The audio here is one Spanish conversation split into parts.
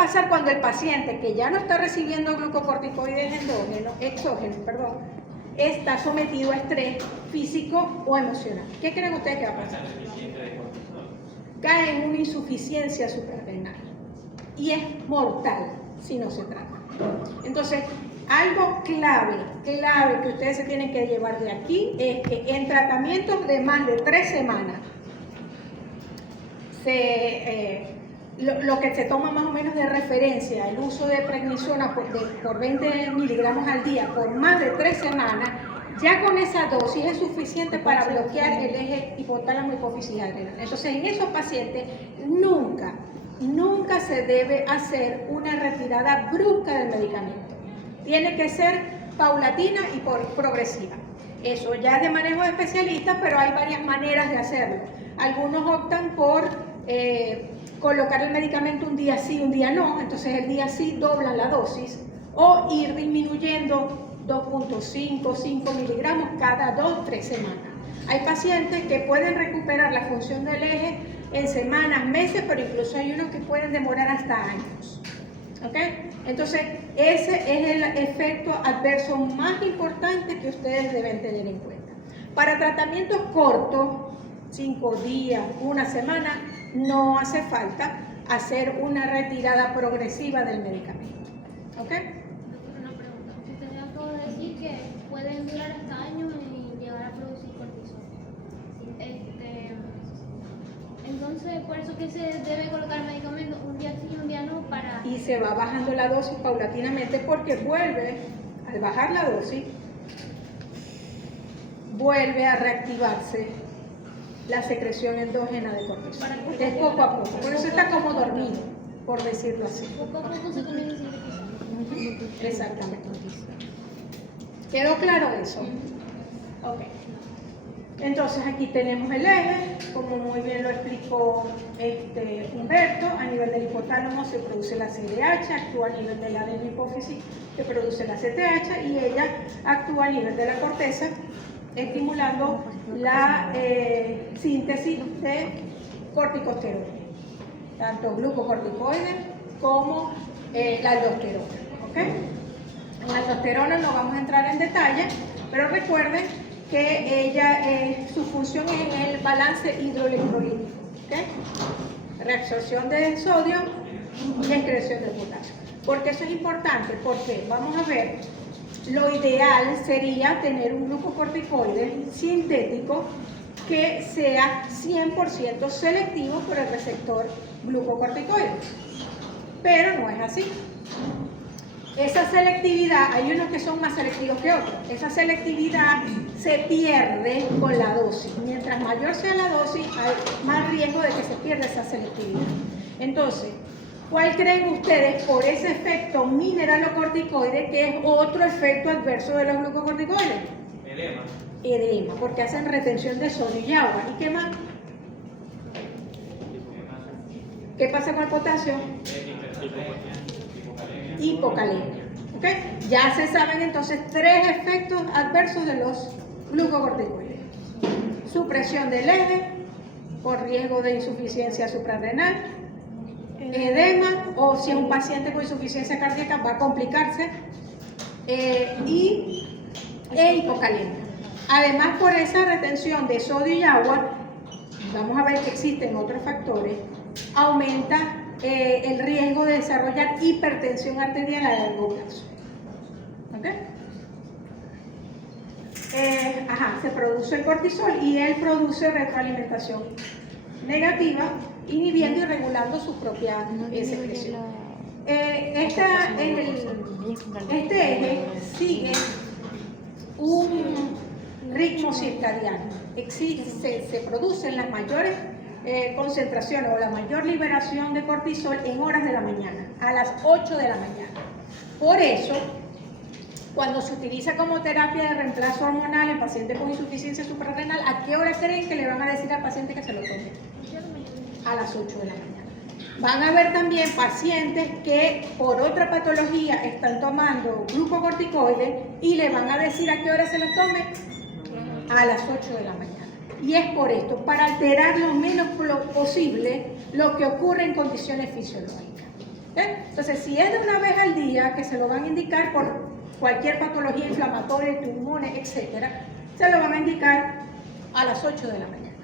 pasar cuando el paciente que ya no está recibiendo glucocorticoides exógenos, está sometido a estrés físico o emocional? ¿Qué creen ustedes que va a pasar? Cae en una insuficiencia suprarrenal y es mortal si no se trata. Entonces, algo clave que ustedes se tienen que llevar de aquí es que en tratamientos de más de 3 semanas, lo que se toma más o menos de referencia, el uso de prednisona por 20 miligramos al día por más de 3 semanas, ya con esa dosis es suficiente para bloquear el eje hipotálamo hipófisis adrenal. Entonces, en esos pacientes nunca se debe hacer una retirada brusca del medicamento. Tiene que ser paulatina y progresiva. Eso ya es de manejo de especialistas, pero hay varias maneras de hacerlo. Algunos optan por colocar el medicamento un día sí, un día no, entonces el día sí doblan la dosis, o ir disminuyendo 2.5, 5 miligramos cada 2-3 semanas. Hay pacientes que pueden recuperar la función del eje en semanas, meses, pero incluso hay unos que pueden demorar hasta años. ¿Ok? Entonces, ese es el efecto adverso más importante que ustedes deben tener en cuenta. Para tratamientos cortos, 5 días, 1 semana, no hace falta hacer una retirada progresiva del medicamento. ¿Ok? Una pregunta. Usted acabó de decir que pueden durar hasta años y llegar a producir cortisol. Entonces, por eso que se debe colocar medicamento un día sí y un día no para... Y se va bajando la dosis paulatinamente porque al bajar la dosis, vuelve a reactivarse la secreción endógena de cortisol. Es poco a poco, por eso está como dormido, por decirlo así. Poco a poco se comienza a sintetizar. Exactamente. ¿Quedó claro eso? Ok. Entonces aquí tenemos el eje, como muy bien lo explicó Humberto. A nivel del hipotálamo se produce la CDH, actúa a nivel de la adenohipófisis, que produce la CTH, y ella actúa a nivel de la corteza, estimulando la síntesis de corticosteroides, tanto glucocorticoides como la aldosterona. ¿Okay? En la aldosterona no vamos a entrar en detalle, pero recuerden que su función es en el balance hidroelectrolítico, ¿okay? Reabsorción de sodio y excreción de potasio. ¿Por qué eso es importante? Porque vamos a ver, lo ideal sería tener un glucocorticoide sintético que sea 100% selectivo por el receptor glucocorticoide, pero no es así. Esa selectividad, hay unos que son más selectivos que otros, esa selectividad se pierde con la dosis. Mientras mayor sea la dosis, hay más riesgo de que se pierda esa selectividad. Entonces, ¿cuál creen ustedes por ese efecto mineralocorticoide que es otro efecto adverso de los glucocorticoides? Edema, porque hacen retención de sodio y agua. ¿Y qué más? ¿Qué pasa con el potasio? Hipocalemia. ¿Okay? Ya se saben entonces 3 efectos adversos de los glucocorticoides: supresión del eje por riesgo de insuficiencia suprarrenal, edema, o si es un paciente con insuficiencia cardíaca va a complicarse, y hipocalemia. Además, por esa retención de sodio y agua, vamos a ver que existen otros factores, aumenta el riesgo de desarrollar hipertensión arterial a largo plazo. ¿Okay? Se produce el cortisol y él produce retroalimentación negativa, inhibiendo y regulando su propia secreción. Este eje sigue un ritmo circadiano. Se producen las mayores concentraciones o la mayor liberación de cortisol en horas de la mañana, a las 8 de la mañana. Por eso, cuando se utiliza como terapia de reemplazo hormonal en pacientes con insuficiencia suprarrenal, ¿a qué hora creen que le van a decir al paciente que se lo tome? A las 8 de la mañana. Van a haber también pacientes que por otra patología están tomando glucocorticoides y le van a decir a qué hora se los tome, a las 8 de la mañana. Y es por esto, para alterar lo menos posible lo que ocurre en condiciones fisiológicas. ¿Okay? Entonces, Entonces, si es de una vez al día, que se lo van a indicar por cualquier patología inflamatoria, inmunes, etcétera, se lo van a indicar a las 8 de la mañana.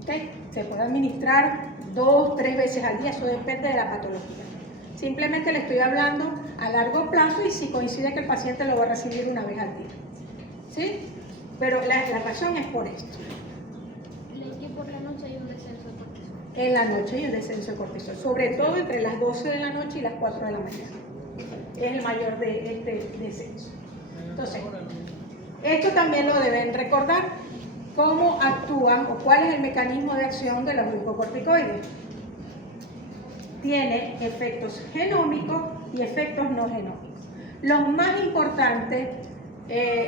¿Okay? Se puede administrar 2, 3 veces al día, eso depende de la patología. Simplemente le estoy hablando a largo plazo y si coincide que el paciente lo va a recibir una vez al día. ¿Sí? Pero la razón es por esto. Y por la noche hay un descenso de cortisol. En la noche hay un descenso de cortisol, sobre todo entre las 12 de la noche y las 4 de la mañana. Es el mayor de este descenso. Entonces, esto también lo deben recordar, cómo actúan o cuál es el mecanismo de acción de los glucocorticoides. Tiene efectos genómicos y efectos no genómicos. Los más importantes,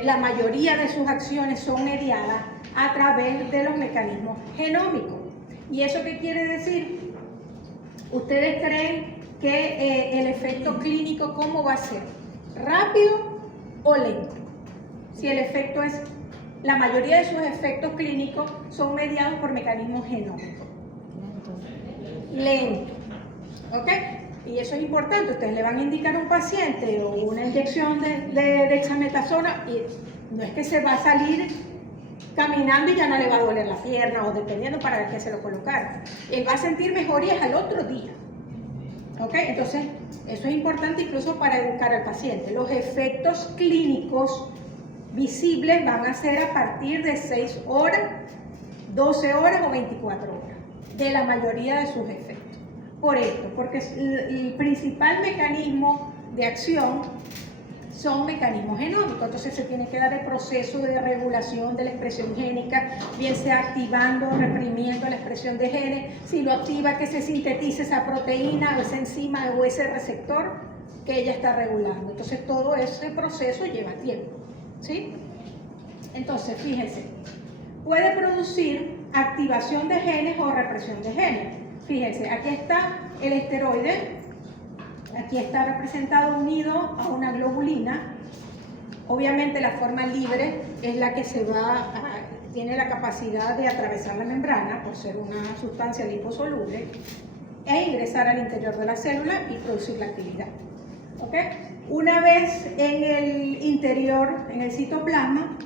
la mayoría de sus acciones son mediadas a través de los mecanismos genómicos. ¿Y eso qué quiere decir? ¿Ustedes creen que el efecto clínico cómo va a ser? ¿Rápido o lento? Si el efecto es, la mayoría de sus efectos clínicos son mediados por mecanismos genómicos. Lento. ¿Ok? Y eso es importante. Ustedes le van a indicar a un paciente o una inyección de dexametasona y no es que se va a salir caminando y ya no le va a doler la pierna o dependiendo para qué se lo colocaron. Él va a sentir mejorías al otro día. ¿Ok? Entonces, eso es importante incluso para educar al paciente. Los efectos clínicos visibles van a ser a partir de 6 horas, 12 horas o 24 horas de la mayoría de sus efectos. Por esto, porque el principal mecanismo de acción son mecanismos genómicos, entonces se tiene que dar el proceso de regulación de la expresión génica, bien sea activando o reprimiendo la expresión de genes, si lo activa que se sintetice esa proteína o esa enzima o ese receptor que ella está regulando. Entonces todo ese proceso lleva tiempo, ¿sí? Entonces, fíjense, puede producir activación de genes o represión de genes. Fíjense, aquí está el esteroide, aquí está representado unido a una globulina. Obviamente la forma libre es la que tiene la capacidad de atravesar la membrana por ser una sustancia liposoluble e ingresar al interior de la célula y producir la actividad. ¿Ok? Una vez en el interior, en el citoplasma,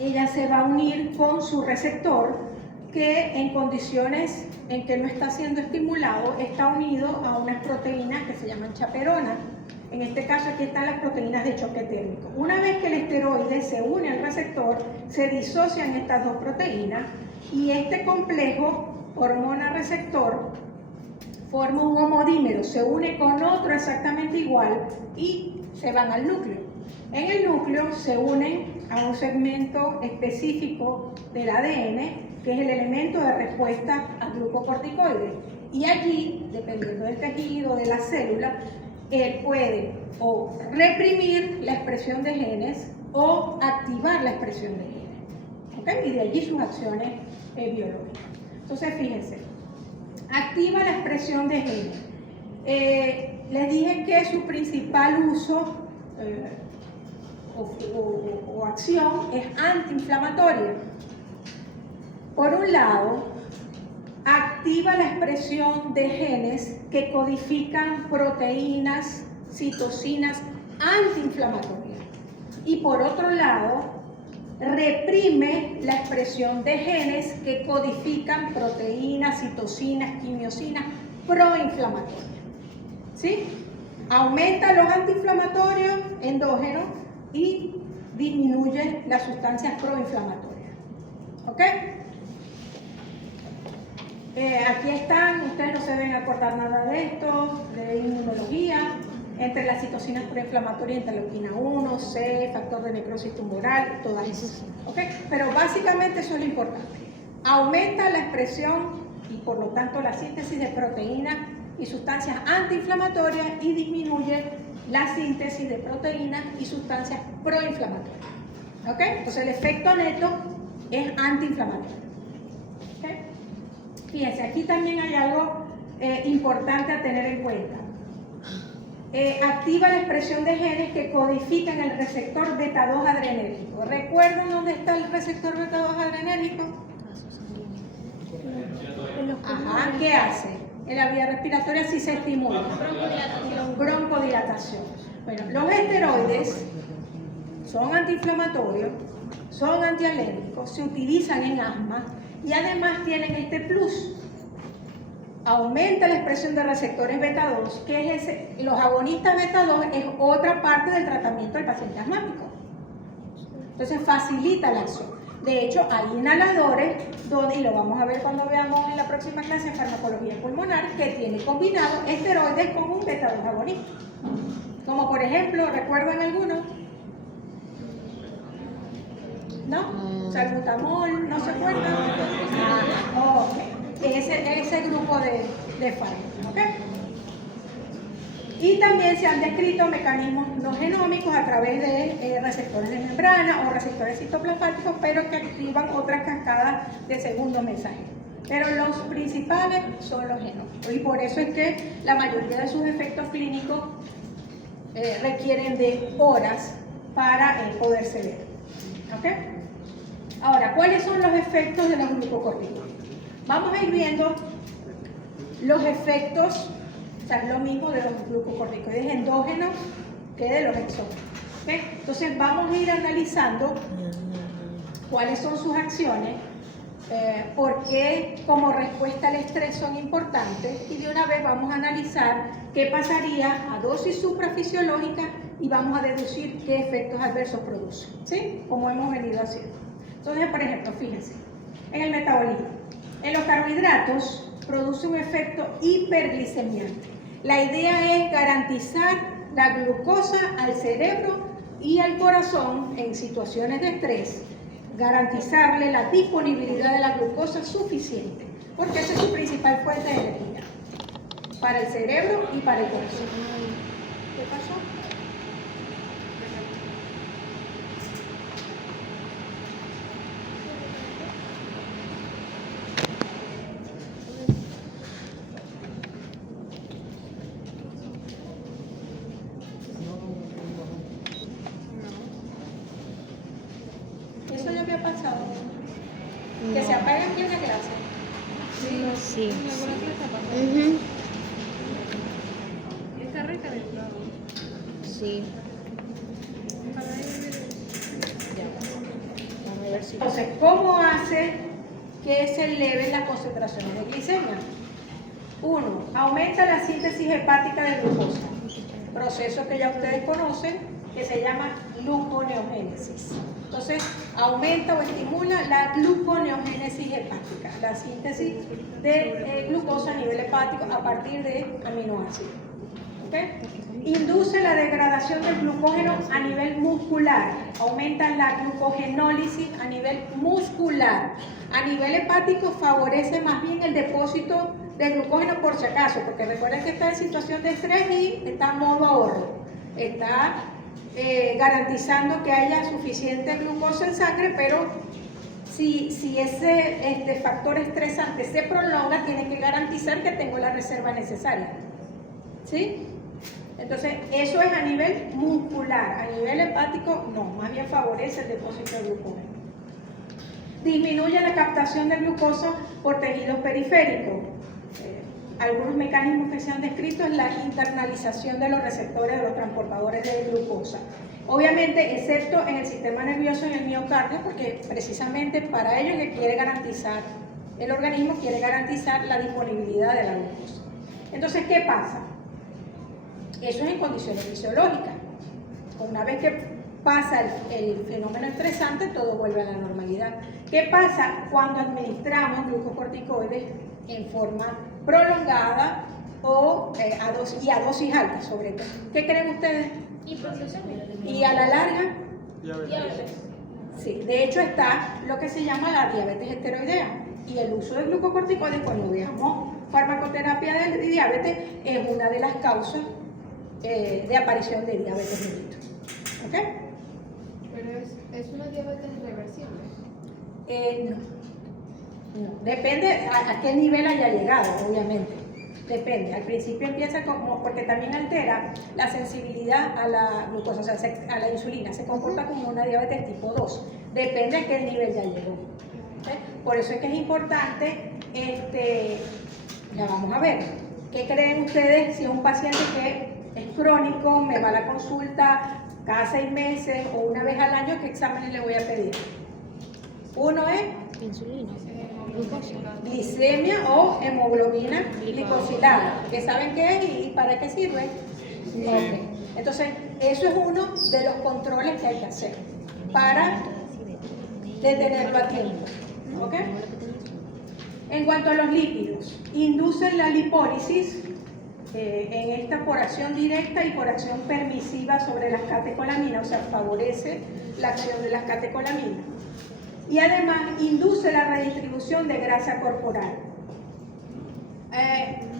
ella se va a unir con su receptor que en condiciones en que no está siendo estimulado está unido a unas proteínas que se llaman chaperonas. En este caso aquí están las proteínas de choque térmico. Una vez que el esteroide se une al receptor, se disocian estas dos proteínas y este complejo hormona-receptor forma un homodímero, se une con otro exactamente igual y se van al núcleo. En el núcleo se unen a un segmento específico del ADN que es el elemento de respuesta al glucocorticoide. Y allí, dependiendo del tejido, de la célula, él puede o reprimir la expresión de genes o activar la expresión de genes. ¿Okay? Y de allí sus acciones biológicas. Entonces, fíjense, activa la expresión de genes. Les dije que su principal uso o acción es antiinflamatoria. Por un lado, activa la expresión de genes que codifican proteínas, citocinas antiinflamatorias. Y por otro lado, reprime la expresión de genes que codifican proteínas, citocinas, quimiosinas proinflamatorias. ¿Sí? Aumenta los antiinflamatorios endógenos y disminuye las sustancias proinflamatorias. ¿Ok? Aquí están, ustedes no se deben acordar nada de esto, de inmunología, entre las citocinas proinflamatorias, interleuquina 1, C, factor de necrosis tumoral, todas esas. ¿Okay? Pero básicamente eso es lo importante. Aumenta la expresión y por lo tanto la síntesis de proteínas y sustancias antiinflamatorias y disminuye la síntesis de proteínas y sustancias proinflamatorias. ¿Okay? Entonces el efecto neto es antiinflamatorio. ¿Okay? Fíjense, aquí también hay algo importante a tener en cuenta. Activa la expresión de genes que codifican el receptor beta-2 adrenérgico. ¿Recuerdan dónde está el receptor beta-2 adrenérgico? Ajá, ¿qué hace? En la vía respiratoria sí se estimula. Broncodilatación. Bueno, los esteroides son antiinflamatorios, son antialérgicos, se utilizan en asma y además tienen este plus. Aumenta la expresión de receptores beta 2, que es los agonistas beta 2 es otra parte del tratamiento del paciente asmático. Entonces facilita la acción. De hecho, hay inhaladores donde, y lo vamos a ver cuando veamos en la próxima clase de farmacología pulmonar, que tiene combinado esteroides con un beta 2 agonista. Como por ejemplo, ¿recuerdan alguno? ¿No? Salbutamol, ¿no se acuerdan? Ok. Ese grupo de fármacos, ¿ok? Y también se han descrito mecanismos no genómicos a través de receptores de membrana o receptores citoplasmáticos, pero que activan otras cascadas de segundo mensaje. Pero los principales son los genómicos, y por eso es que la mayoría de sus efectos clínicos requieren de horas para poderse ver. ¿Ok? Ahora, ¿cuáles son los efectos de los glucocorticoides? Vamos a ir viendo los efectos, o sea, lo mismo de los glucocorticoides endógenos que de los exógenos. ¿Okay? Entonces vamos a ir analizando cuáles son sus acciones, por qué como respuesta al estrés son importantes, y de una vez vamos a analizar qué pasaría a dosis suprafisiológica y vamos a deducir qué efectos adversos producen, ¿sí? Como hemos venido haciendo. Entonces, por ejemplo, fíjense, en el metabolismo, en los carbohidratos produce un efecto hiperglicemiante. La idea es garantizar la glucosa al cerebro y al corazón en situaciones de estrés, garantizarle la disponibilidad de la glucosa suficiente, porque esa es su principal fuente de energía para el cerebro y para el corazón. ¿Qué pasó? Eso ya había pasado. Que se apague aquí en la clase. Sí. Está recalentado. Sí. Vamos a ver si... Entonces, ¿cómo hace que se eleven las concentraciones de glicemia? 1. Aumenta la síntesis hepática de glucosa, proceso que ya ustedes conocen, que se llama gluconeogénesis. Entonces, aumenta o estimula la gluconeogénesis hepática, la síntesis de glucosa a nivel hepático a partir de aminoácidos. ¿Okay? Induce la degradación del glucógeno a nivel muscular, aumenta la glucogenólisis a nivel muscular. A nivel hepático favorece más bien el depósito de glucógeno por si acaso, porque recuerden que está en situación de estrés y está en modo ahorro. Está garantizando que haya suficiente glucosa en sangre, pero si ese factor estresante se prolonga, tiene que garantizar que tengo la reserva necesaria. ¿Sí? Entonces, eso es a nivel muscular. A nivel hepático, no, más bien favorece el depósito de glucógeno. Disminuye la captación de glucosa por tejidos periféricos. Algunos mecanismos que se han descrito es la internalización de los receptores de los transportadores de glucosa. Obviamente, excepto en el sistema nervioso y en el miocardio, porque precisamente para ello que quiere garantizar, el organismo quiere garantizar la disponibilidad de la glucosa. Entonces, ¿qué pasa? Eso es en condiciones fisiológicas. Una vez que pasa el fenómeno estresante, todo vuelve a la normalidad. ¿Qué pasa cuando administramos glucocorticoides en forma prolongada o a dosis altas, sobre todo? ¿Qué creen ustedes? ¿Y a la larga? Diabetes. Sí, de hecho está lo que se llama la diabetes esteroidea, y el uso de glucocorticoides, cuando veamos farmacoterapia de diabetes, es una de las causas de aparición de diabetes mellitus. ¿Ok? Pero es una diabetes reversible. No, depende a qué nivel haya llegado, obviamente. Depende. Al principio empieza como, porque también altera la sensibilidad a la glucosa, o sea, a la insulina. Se comporta como una diabetes tipo 2. Depende a qué nivel ya llegó. ¿Okay? Por eso es que es importante Ya vamos a ver. ¿Qué creen ustedes si es un paciente que es crónico, me va a la consulta cada 6 meses o una vez al año? ¿Qué exámenes le voy a pedir? Uno es Insulina. Glucosa. glicemia o hemoglobina glicosilada, que saben qué es y para qué sirve. Ok. Entonces, eso es uno de los controles que hay que hacer para detenerlo a tiempo. ¿Ok? En cuanto a los lípidos, inducen la lipólisis en esta por acción directa y por acción permisiva sobre las catecolaminas, o sea, favorece la acción de las catecolaminas. Y además induce la redistribución de grasa corporal.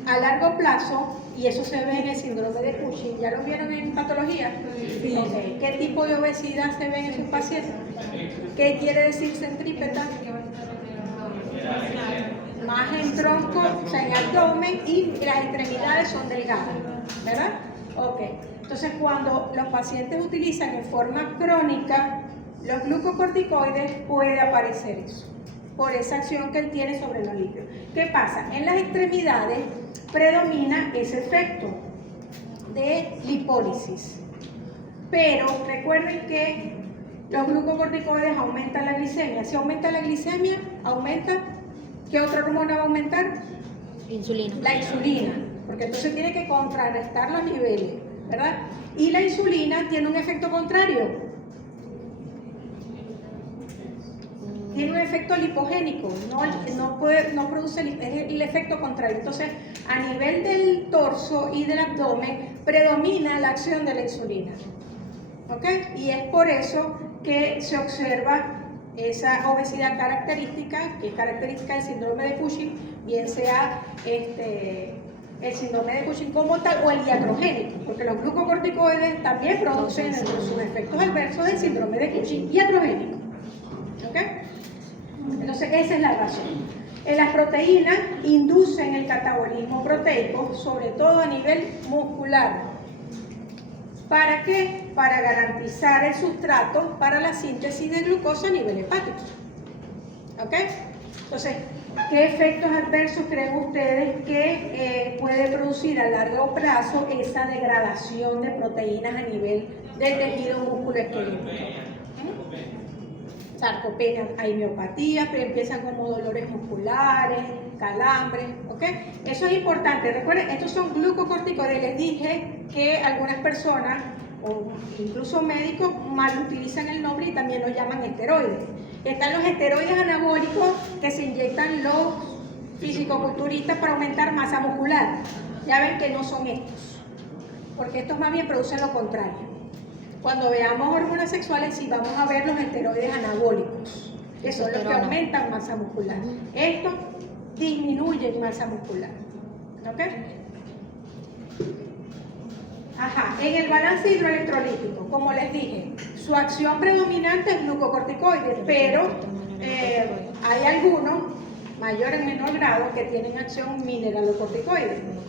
A largo plazo, y eso se ve en el síndrome de Cushing, ¿ya lo vieron en patología? Sí. Okay. ¿Qué tipo de obesidad se ve en esos pacientes? ¿Qué quiere decir centrípeta? Más en tronco, o sea, en abdomen, y las extremidades son delgadas, ¿verdad? Ok. Entonces, cuando los pacientes utilizan en forma crónica los glucocorticoides, puede aparecer eso, por esa acción que él tiene sobre los lípidos. ¿Qué pasa? En las extremidades predomina ese efecto de lipólisis. Pero recuerden que los glucocorticoides aumentan la glicemia. Si aumenta la glicemia, aumenta. ¿Qué otra hormona va a aumentar? Insulina. La insulina, porque entonces tiene que contrarrestar los niveles, ¿verdad? Y la insulina tiene un efecto contrario. Tiene un efecto lipogénico, no produce, es el efecto contrario. Entonces, a nivel del torso y del abdomen, predomina la acción de la insulina. ¿Ok? Y es por eso que se observa esa obesidad característica, que es característica del síndrome de Cushing, bien sea el síndrome de Cushing como tal o el iatrogénico, porque los glucocorticoides también producen entre sus efectos adversos el síndrome de Cushing iatrogénico. ¿Ok? Entonces, esa es la razón. Las proteínas inducen el catabolismo proteico, sobre todo a nivel muscular. ¿Para qué? Para garantizar el sustrato para la síntesis de glucosa a nivel hepático. ¿Ok? Entonces, ¿qué efectos adversos creen ustedes que puede producir a largo plazo esa degradación de proteínas a nivel del tejido musculoesquelético? Sarcopenia, hay miopatías, pero empiezan como dolores musculares, calambres, ¿ok? Eso es importante. Recuerden, estos son glucocorticoides. Les dije que algunas personas, o incluso médicos, mal utilizan el nombre y también lo llaman esteroides. Están los esteroides anabólicos que se inyectan los fisicoculturistas para aumentar masa muscular. Ya ven que no son estos, porque estos más bien producen lo contrario. Cuando veamos hormonas sexuales, sí vamos a ver los esteroides anabólicos, que son los que aumentan masa muscular. Estos disminuyen masa muscular. ¿Ok? Ajá, en el balance hidroelectrolítico, como les dije, su acción predominante es glucocorticoides, pero hay algunos, mayor en menor grado, que tienen acción mineralocorticoide.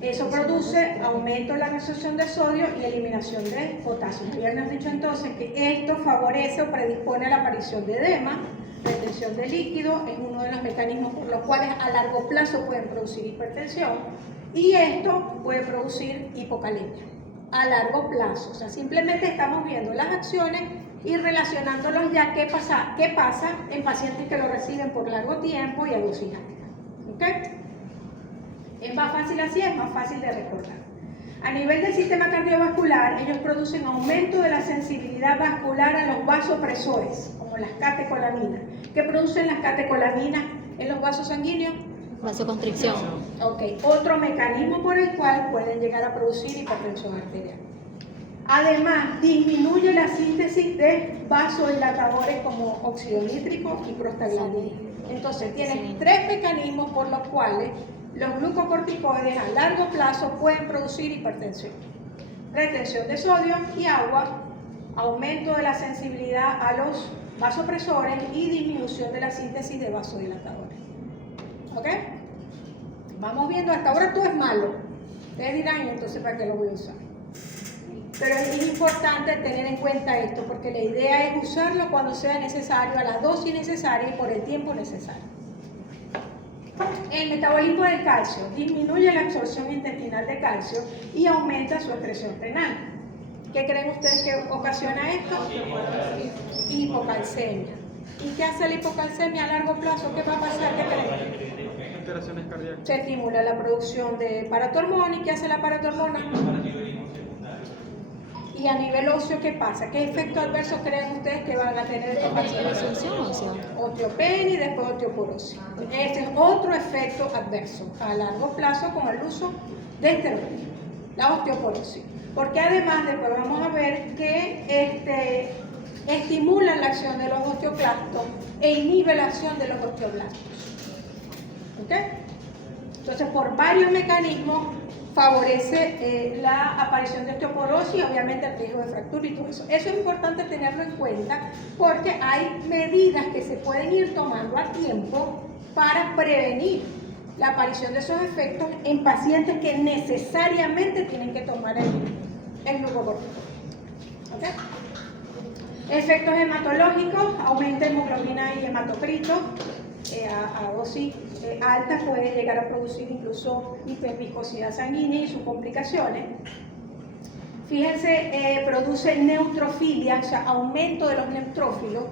Eso produce aumento en la resorción de sodio y eliminación de potasio. Ya hemos dicho entonces que esto favorece o predispone a la aparición de edema, retención de líquido, es uno de los mecanismos por los cuales a largo plazo pueden producir hipertensión, y esto puede producir hipocalemia a largo plazo. O sea, simplemente estamos viendo las acciones y relacionándolos ya qué pasa en pacientes que lo reciben por largo tiempo y a dosis alta. ¿Ok? Es más fácil así, es más fácil de recordar. A nivel del sistema cardiovascular, ellos producen aumento de la sensibilidad vascular a los vasopresores, como las catecolaminas. ¿Qué producen las catecolaminas en los vasos sanguíneos? Vasoconstricción. Ok, otro mecanismo por el cual pueden llegar a producir hipertensión arterial. Además, disminuye la síntesis de vasodilatadores como óxido nítrico y prostaglandina. Entonces, tienen tres mecanismos por los cuales los glucocorticoides a largo plazo pueden producir hipertensión: retención de sodio y agua, aumento de la sensibilidad a los vasopresores y disminución de la síntesis de vasodilatadores. ¿Ok? Vamos viendo, hasta ahora todo es malo. Ustedes dirán, entonces, ¿para qué lo voy a usar? Pero es importante tener en cuenta esto, porque la idea es usarlo cuando sea necesario, a la dosis necesaria y por el tiempo necesario. El metabolismo del calcio disminuye la absorción intestinal de calcio y aumenta su excreción renal. ¿Qué creen ustedes que ocasiona esto? Hipocalcemia. ¿Y qué hace la hipocalcemia a largo plazo? ¿Qué va a pasar? ¿Qué creen? Alteraciones cardíacas. Se estimula la producción de paratormona. ¿Y qué hace la paratormona? Y a nivel óseo, ¿qué pasa? ¿Qué efecto adverso creen ustedes que van a tener estos pacientes? ¿Disfunción ósea? Osteopenia y después osteoporosis. Este es otro efecto adverso a largo plazo con el uso de esteroides, la osteoporosis. Porque además después vamos a ver que estimulan la acción de los osteoclastos e inhibe la acción de los osteoblastos. ¿Ok? Entonces, por varios mecanismos favorece la aparición de osteoporosis y obviamente el riesgo de fractura y todo eso. Eso es importante tenerlo en cuenta porque hay medidas que se pueden ir tomando a tiempo para prevenir la aparición de esos efectos en pacientes que necesariamente tienen que tomar el glucocorticoide. ¿Okay? Efectos hematológicos: aumenta hemoglobina y hematocrito. A dosis altas puede llegar a producir incluso hiperviscosidad sanguínea y sus complicaciones. Fíjense, produce neutrofilia, o sea, aumento de los neutrófilos.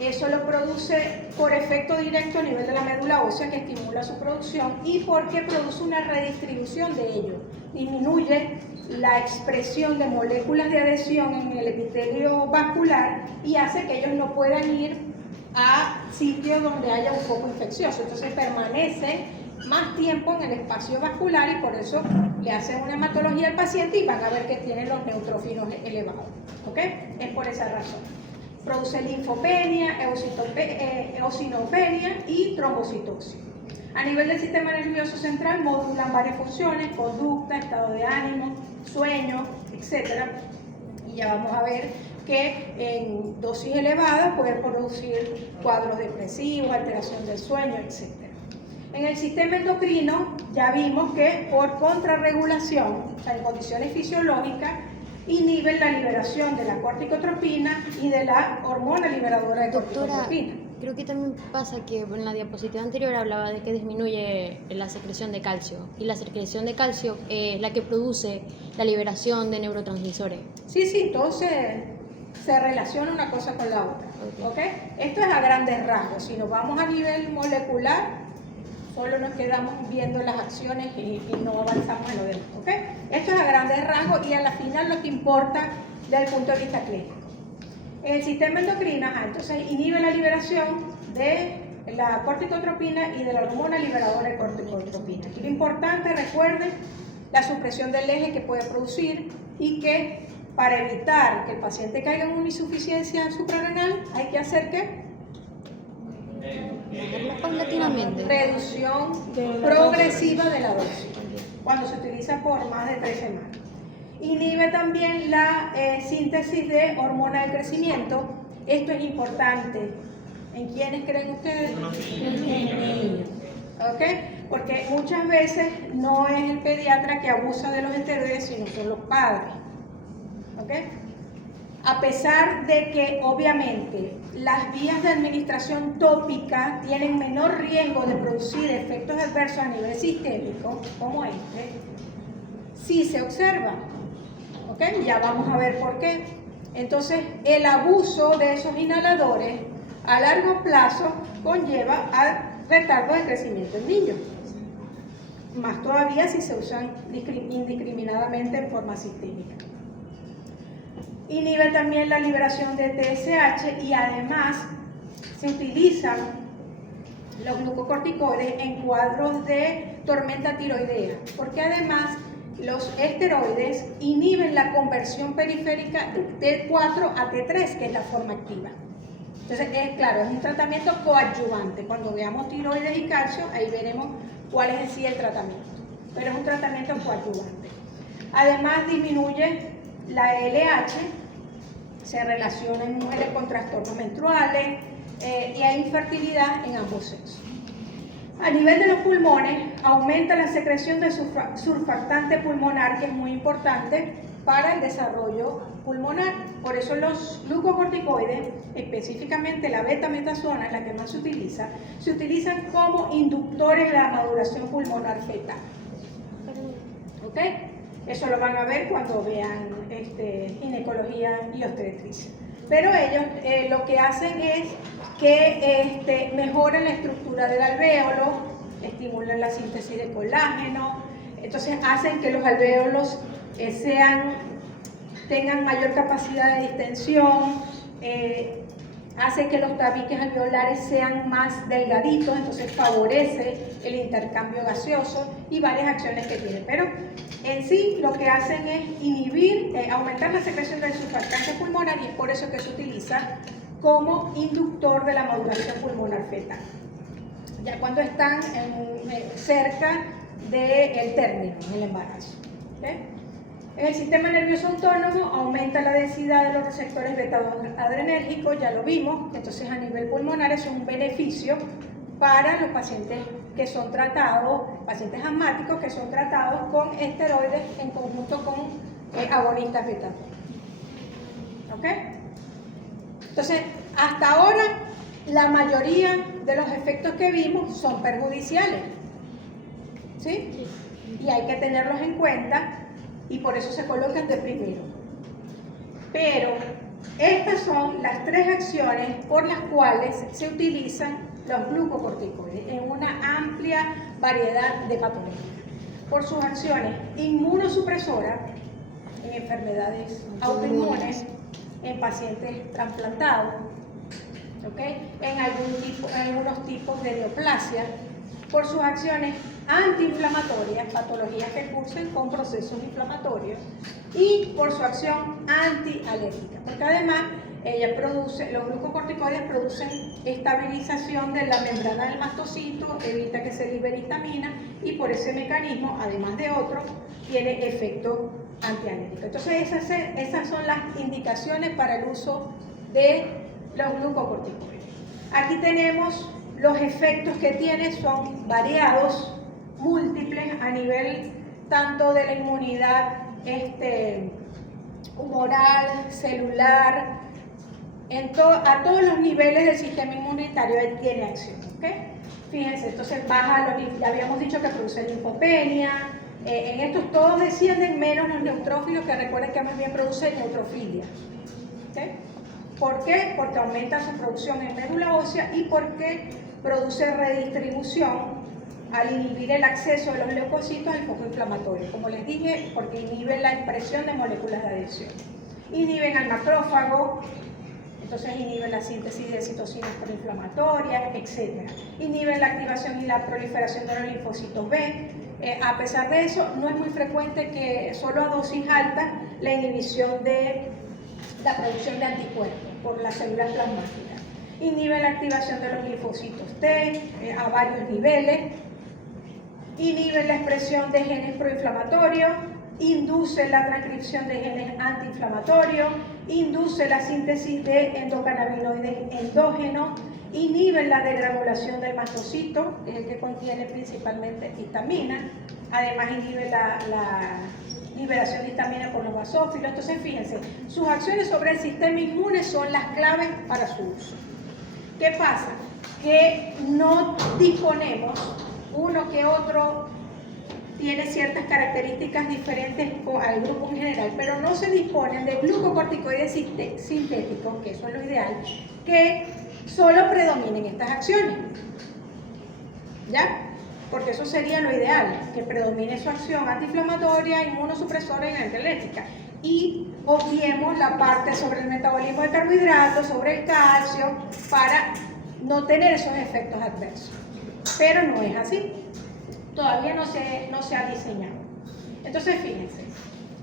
Eso lo produce por efecto directo a nivel de la médula ósea, que estimula su producción, y porque produce una redistribución de ellos. Disminuye la expresión de moléculas de adhesión en el epitelio vascular y hace que ellos no puedan ir a sitios donde haya un foco infeccioso. Entonces permanecen más tiempo en el espacio vascular y por eso le hacen una hematología al paciente y van a ver que tienen los neutrófilos elevados. ¿Ok? Es por esa razón. Produce linfopenia, eosinopenia y trombocitosis. A nivel del sistema nervioso central modulan varias funciones: conducta, estado de ánimo, sueño, etc. Y ya vamos a ver que en dosis elevadas pueden producir cuadros depresivos, alteración del sueño, etc. En el sistema endocrino ya vimos que por contrarregulación, o sea, en condiciones fisiológicas, inhiben la liberación de la corticotropina y de la hormona liberadora de Doctora, corticotropina. creo que también pasa que en la diapositiva anterior hablaba de que disminuye la secreción de calcio, y la secreción de calcio es la que produce la liberación de neurotransmisores. Sí, todo se relaciona una cosa con la otra. ¿Ok? Esto es a grandes rasgos. Si nos vamos a nivel molecular, solo nos quedamos viendo las acciones y no avanzamos en lo demás. ¿Ok? Esto es a grandes rasgos y a la final lo que importa desde el punto de vista clínico. En el sistema endocrino, entonces inhibe la liberación de la corticotropina y de la hormona liberadora de corticotropina. Y lo importante, recuerden, la supresión del eje que puede producir, y que para evitar que el paciente caiga en una insuficiencia suprarrenal hay que hacer ¿qué? Paulatinamente. Reducción progresiva de la dosis, cuando se utiliza por más de 3 semanas. Inhibe también la síntesis de hormona del crecimiento. Esto es importante. ¿En quiénes creen ustedes? En niños. ¿Ok? Porque muchas veces no es el pediatra que abusa de los esteroides, sino son los padres. ¿Ok? A pesar de que obviamente las vías de administración tópica tienen menor riesgo de producir efectos adversos a nivel sistémico, como este, sí se observa. ¿Ok? Ya vamos a ver por qué. Entonces, el abuso de esos inhaladores a largo plazo conlleva a retardo de crecimiento en niños. Más todavía si se usan indiscriminadamente en forma sistémica. Inhibe también la liberación de TSH y además se utilizan los glucocorticoides en cuadros de tormenta tiroidea, porque además los esteroides inhiben la conversión periférica de T4 a T3, que es la forma activa. Entonces, claro, es un tratamiento coadyuvante. Cuando veamos tiroides y calcio, ahí veremos cuál es en sí el tratamiento. Pero es un tratamiento coadyuvante. Además, disminuye la LH, se relaciona en mujeres con trastornos menstruales y hay infertilidad en ambos sexos. A nivel de los pulmones, aumenta la secreción de surfactante pulmonar, que es muy importante, para el desarrollo pulmonar. Por eso los glucocorticoides, específicamente la betametasona, la que más se utilizan como inductores de la maduración pulmonar fetal. ¿Ok? Eso lo van a ver cuando vean ginecología y obstetricia. Pero ellos lo que hacen es que mejoran la estructura del alvéolo, estimulan la síntesis de colágeno, entonces hacen que los alvéolos tengan mayor capacidad de distensión, hace que los tabiques alveolares sean más delgaditos, entonces favorece el intercambio gaseoso y varias acciones que tiene. Pero en sí lo que hacen es inhibir, aumentar la secreción del surfactante pulmonar, y es por eso que se utiliza como inductor de la maduración pulmonar fetal, ya cuando están cerca del término, en el embarazo. ¿Okay? En el sistema nervioso autónomo aumenta la densidad de los receptores beta-adrenérgicos, ya lo vimos, entonces a nivel pulmonar es un beneficio para los pacientes que son tratados, pacientes asmáticos que son tratados con esteroides en conjunto con agonistas beta. ¿Ok? Entonces, hasta ahora la mayoría de los efectos que vimos son perjudiciales, ¿sí? Y hay que tenerlos en cuenta y por eso se colocan de primero. Pero estas son las 3 acciones por las cuales se utilizan los glucocorticoides en una amplia variedad de patologías. Por sus acciones inmunosupresoras en enfermedades autoinmunes, en pacientes trasplantados, ¿okay? En algunos tipos de neoplasia, por sus acciones antiinflamatorias, patologías que cursen con procesos inflamatorios, y por su acción antialérgica, porque además los glucocorticoides producen estabilización de la membrana del mastocito, evita que se libere histamina y por ese mecanismo, además de otros, tiene efecto antialérgico. Entonces esas son las indicaciones para el uso de los glucocorticoides. Aquí tenemos los efectos que tiene, son variados, múltiples, a nivel tanto de la inmunidad humoral, celular, a todos los niveles del sistema inmunitario él tiene acción. ¿Okay? Fíjense, entonces baja ya habíamos dicho que produce linfopenia, en estos todos descienden menos los neutrófilos, que recuerden que más bien produce neutrofilia. ¿Okay? ¿Por qué? Porque aumenta su producción en médula ósea y porque produce redistribución al inhibir el acceso de los leucocitos al foco inflamatorio. Como les dije, porque inhiben la expresión de moléculas de adhesión. Inhiben al macrófago, entonces inhiben la síntesis de citocinas proinflamatorias, etc. Inhiben la activación y la proliferación de los linfocitos B. A pesar de eso, no es muy frecuente que solo a dosis altas la inhibición de la producción de anticuerpos por las células plasmáticas. Inhibe la activación de los linfocitos T a varios niveles, inhibe la expresión de genes proinflamatorios, induce la transcripción de genes antiinflamatorios, induce la síntesis de endocannabinoides endógenos, inhibe la degranulación del mastocito, que es el que contiene principalmente histamina, además inhibe la liberación de histamina por los basófilos. Entonces fíjense, sus acciones sobre el sistema inmune son las claves para su uso. ¿Qué pasa? Que no disponemos, uno que otro tiene ciertas características diferentes al grupo en general, pero no se disponen de glucocorticoides sintéticos, que eso es lo ideal, que solo predominen estas acciones. ¿Ya? Porque eso sería lo ideal, que predomine su acción antiinflamatoria, inmunosupresora y antialérgica. Y obviemos la parte sobre el metabolismo de carbohidratos, sobre el calcio, para no tener esos efectos adversos. Pero no es así. Todavía no se ha diseñado. Entonces, fíjense,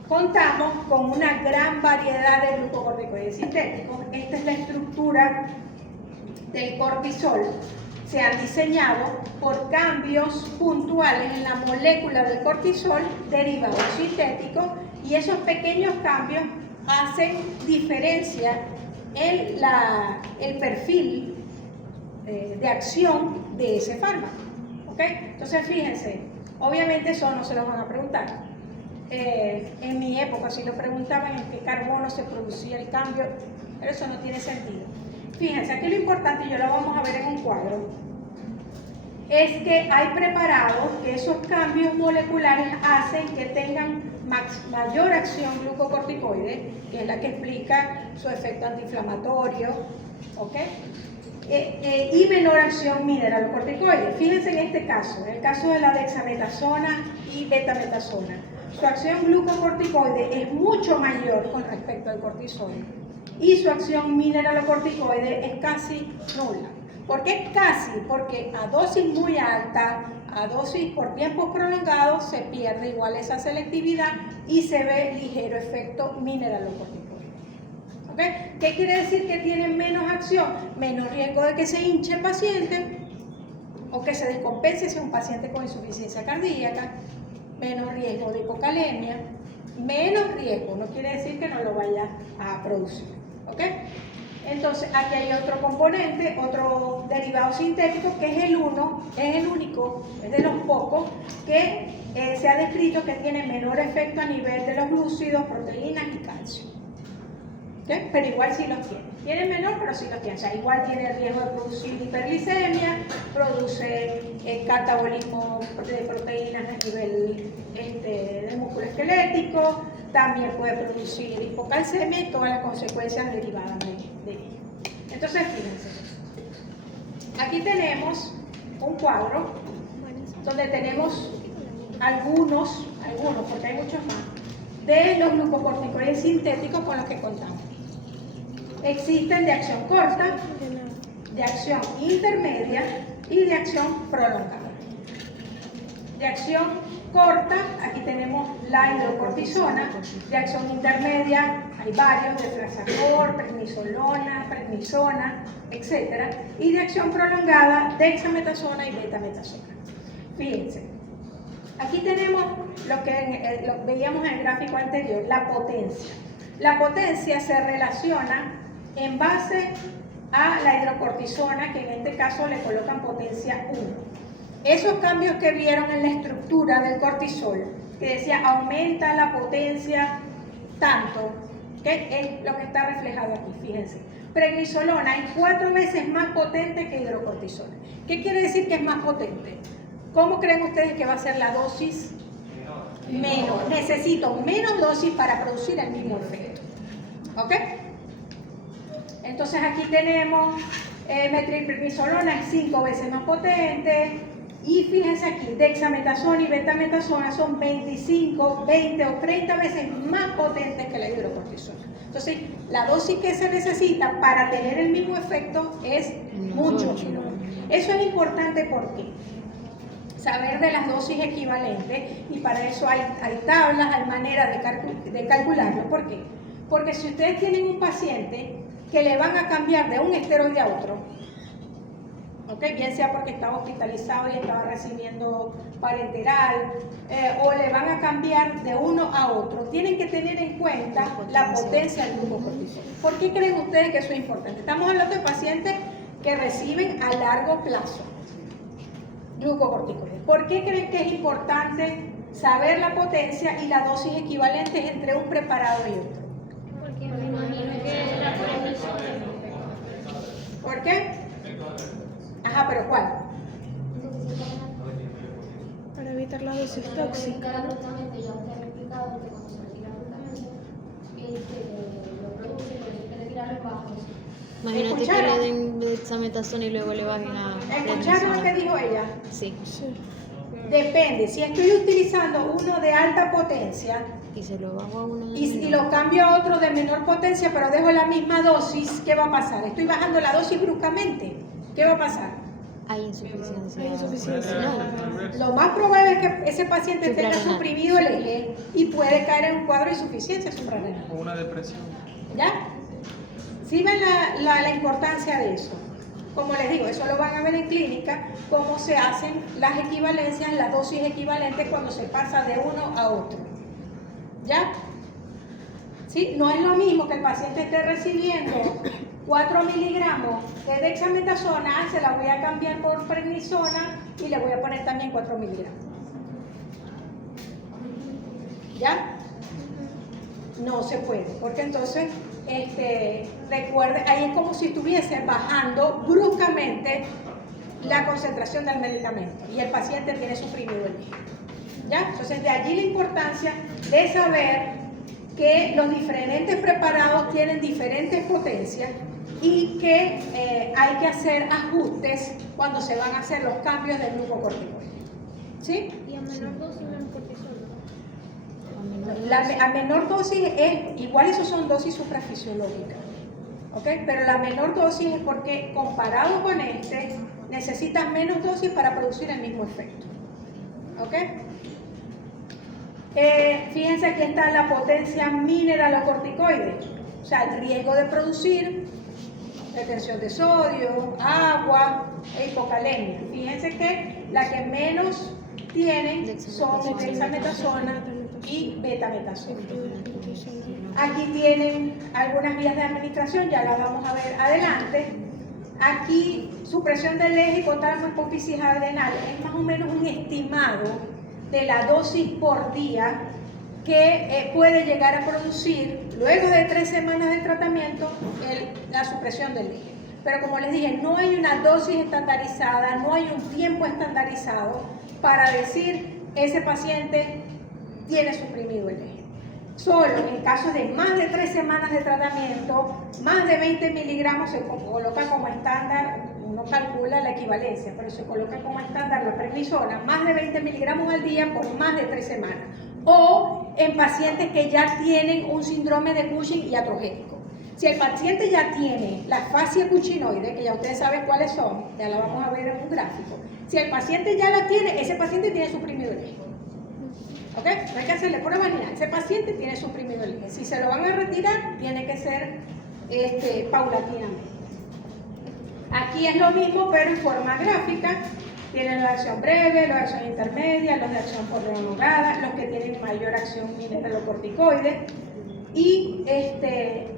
contamos con una gran variedad de glucocorticoides sintéticos. Esta es la estructura del cortisol. Se han diseñado por cambios puntuales en la molécula del cortisol derivados sintéticos, y esos pequeños cambios hacen diferencia en el perfil de acción de ese fármaco. ¿Okay? Entonces fíjense, obviamente eso no se lo van a preguntar, En mi época, si lo preguntaban en qué carbono se producía el cambio, pero eso no tiene sentido. Fíjense, aquí lo importante, y yo lo vamos a ver en un cuadro, es que hay preparados que esos cambios moleculares hacen que tengan mayor acción glucocorticoide, que es la que explica su efecto antiinflamatorio, ¿ok? Y menor acción mineralocorticoide. Fíjense en este caso, en el caso de la dexametasona y betametasona, su acción glucocorticoide es mucho mayor con respecto al cortisol y su acción mineralocorticoide es casi nula. ¿Por qué casi? Porque a dosis muy alta, a dosis por tiempos prolongados, se pierde igual esa selectividad y se ve ligero efecto mineralocorticoide. ¿Okay? ¿Qué quiere decir que tienen menos acción? Menos riesgo de que se hinche el paciente o que se descompense si es un paciente con insuficiencia cardíaca, menos riesgo de hipocalemia, menos riesgo, no quiere decir que no lo vaya a producir. ¿Ok? Entonces, aquí hay otro componente, otro derivado sintético, que es el único, es de los pocos, que se ha descrito que tiene menor efecto a nivel de los glúcidos, proteínas y calcio. ¿Okay? Pero igual sí los tiene. Tiene menor, pero sí los tiene. O sea, igual tiene riesgo de producir hiperglicemia, produce catabolismo de proteínas a nivel del músculo esquelético, también puede producir hipocalcemia y todas las consecuencias derivadas de ello. Entonces, fíjense. Aquí tenemos un cuadro donde tenemos algunos, porque hay muchos más, de los glucocorticoides sintéticos con los que contamos. Existen de acción corta, de acción intermedia y de acción prolongada. De acción corta, aquí tenemos la hidrocortisona. De acción intermedia hay varios, deflazacor, prednisolona, prednisona, etc. Y de acción prolongada, dexametasona y betametasona. Fíjense, aquí tenemos lo que lo veíamos en el gráfico anterior, la potencia. La potencia se relaciona en base a la hidrocortisona, que en este caso le colocan potencia 1. Esos cambios que vieron en la estructura del cortisol, que decía aumenta la potencia tanto, que es lo que está reflejado aquí, fíjense. Prednisolona es 4 veces más potente que hidrocortisona. ¿Qué quiere decir que es más potente? ¿Cómo creen ustedes que va a ser la dosis? Menos. Necesito menos dosis para producir el mismo efecto. ¿Ok? Entonces aquí tenemos metilprednisolona es 5 veces más potente. Y fíjense aquí, dexametasona y betametasona son 25, 20 o 30 veces más potentes que la hidrocortisona. Entonces, la dosis que se necesita para tener el mismo efecto es mucho menor. Eso es importante porque saber de las dosis equivalentes, y para eso hay tablas, hay maneras de calcularlo. ¿Por qué? Porque si ustedes tienen un paciente que le van a cambiar de un esteroide a otro, ¿okay? Bien sea porque estaba hospitalizado y estaba recibiendo parenteral, o le van a cambiar de uno a otro, tienen que tener en cuenta la potencia del glucocortisol. ¿Por qué creen ustedes que eso es importante? Estamos hablando de pacientes que reciben a largo plazo glucocorticoides. ¿Por qué creen que es importante saber la potencia y la dosis equivalentes entre un preparado y otro? Porque me imagino que la prednisona. ¿Por qué? Ajá, pero ¿cuál? Para evitar la dosis tóxica. Justamente ya usted ha explicado que cuando se retira glutamato, lo produce, pero hay que retirarlo en bajo. Imagínate que ¿Escucharon? le den dexametasona y luego le bajen a ¿Escucharon lo que dijo ella? Sí. Depende, si estoy utilizando uno de alta potencia Y se lo bajo a uno de y menor. lo cambio a otro de menor potencia, pero dejo la misma dosis, ¿qué va a pasar? Estoy bajando la dosis bruscamente, ¿qué va a pasar? Hay insuficiencia. Hay insuficiencia. renal. Lo más probable es que ese paciente tenga Suprarrenal. suprimido el eje y puede caer en un cuadro de insuficiencia suprarrenal. O una depresión. ¿Ya? ¿Sí ven la importancia de eso? Como les digo, eso lo van a ver en clínica, cómo se hacen las equivalencias, las dosis equivalentes cuando se pasa de uno a otro. ¿Ya? ¿Sí? No es lo mismo que el paciente esté recibiendo 4 miligramos de dexametasona, se la voy a cambiar por prednisona y le voy a poner también 4 miligramos. ¿Ya? No se puede, porque entonces, recuerde, ahí es como si estuviese bajando bruscamente la concentración del medicamento y el paciente tiene suprimido el eje. ¿Ya? Entonces, de allí la importancia de saber que los diferentes preparados tienen diferentes potencias y que hay que hacer ajustes cuando se van a hacer los cambios del glucocorticoide. ¿Sí? Y a menor dosis menos cortisol, A menor dosis es, igual eso son dosis suprafisiológicas, ¿ok? Pero la menor dosis es porque comparado con necesitas menos dosis para producir el mismo efecto, ¿ok? Fíjense, aquí está la potencia mineralocorticoide, o sea, el riesgo de producir retención de sodio, agua e hipocalemia. Fíjense que la que menos tienen son dexametasona y betametasona. Aquí tienen algunas vías de administración, ya las vamos a ver adelante. Aquí, supresión del eje con tálamo hipófisis adrenal es más o menos un estimado de la dosis por día que puede llegar a producir, luego de 3 semanas de tratamiento, la supresión del eje. Pero como les dije, no hay una dosis estandarizada, no hay un tiempo estandarizado para decir ese paciente tiene suprimido el eje. Solo en casos de más de 3 semanas de tratamiento, más de 20 miligramos se coloca como estándar, uno calcula la equivalencia, pero se coloca como estándar la prednisona, más de 20 miligramos al día por más de 3 semanas. O en pacientes que ya tienen un síndrome de Cushing iatrogénico. Si el paciente ya tiene la fascia cuchinoide, que ya ustedes saben cuáles son, ya la vamos a ver en un gráfico, si el paciente ya la tiene, ese paciente tiene suprimido el eje. ¿Ok? No hay que hacerle prueba ni nada. Ese paciente tiene suprimido el eje. Si se lo van a retirar, tiene que ser paulatinamente. Aquí es lo mismo, pero en forma gráfica. Tienen la acción breve, la acción intermedia, los de acción prolongada, los que tienen mayor acción mineralocorticoide y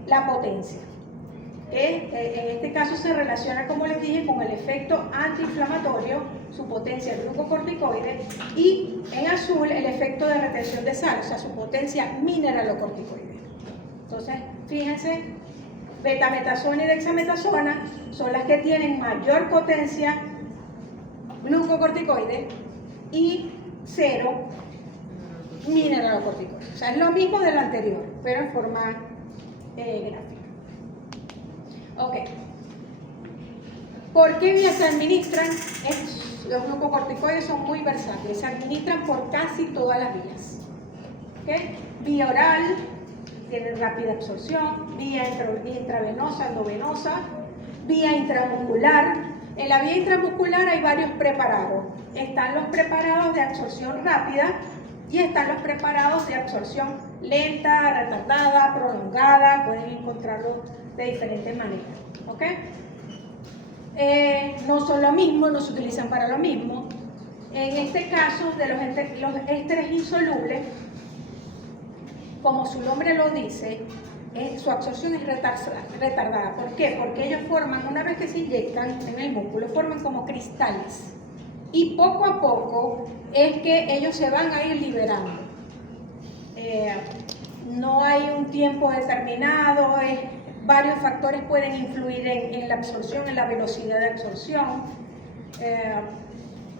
la potencia. En este caso se relaciona, como les dije, con el efecto antiinflamatorio, su potencia glucocorticoide, y en azul el efecto de retención de sal, o sea, su potencia mineralocorticoide. Entonces, fíjense, betametasona y dexametasona son las que tienen mayor potencia glucocorticoide y 0 mineralocorticoide. O sea, es lo mismo de lo anterior, pero en forma gráfica. Ok. ¿Por qué vía se administran? Los glucocorticoides son muy versátiles, se administran por casi todas las vías. ¿Okay? Vía oral, tienen rápida absorción, vía intravenosa, endovenosa, vía intramuscular. En la vía intramuscular hay varios preparados. Están los preparados de absorción rápida y están los preparados de absorción lenta, retardada, prolongada. Pueden encontrarlo de diferentes maneras. ¿Ok? No son lo mismo, no se utilizan para lo mismo. En este caso, de los ésteres insolubles, como su nombre lo dice, su absorción es retardada. ¿Por qué? Porque ellos forman, una vez que se inyectan en el músculo, forman como cristales. Y poco a poco es que ellos se van a ir liberando. No hay un tiempo determinado, varios factores pueden influir en la absorción, en la velocidad de absorción.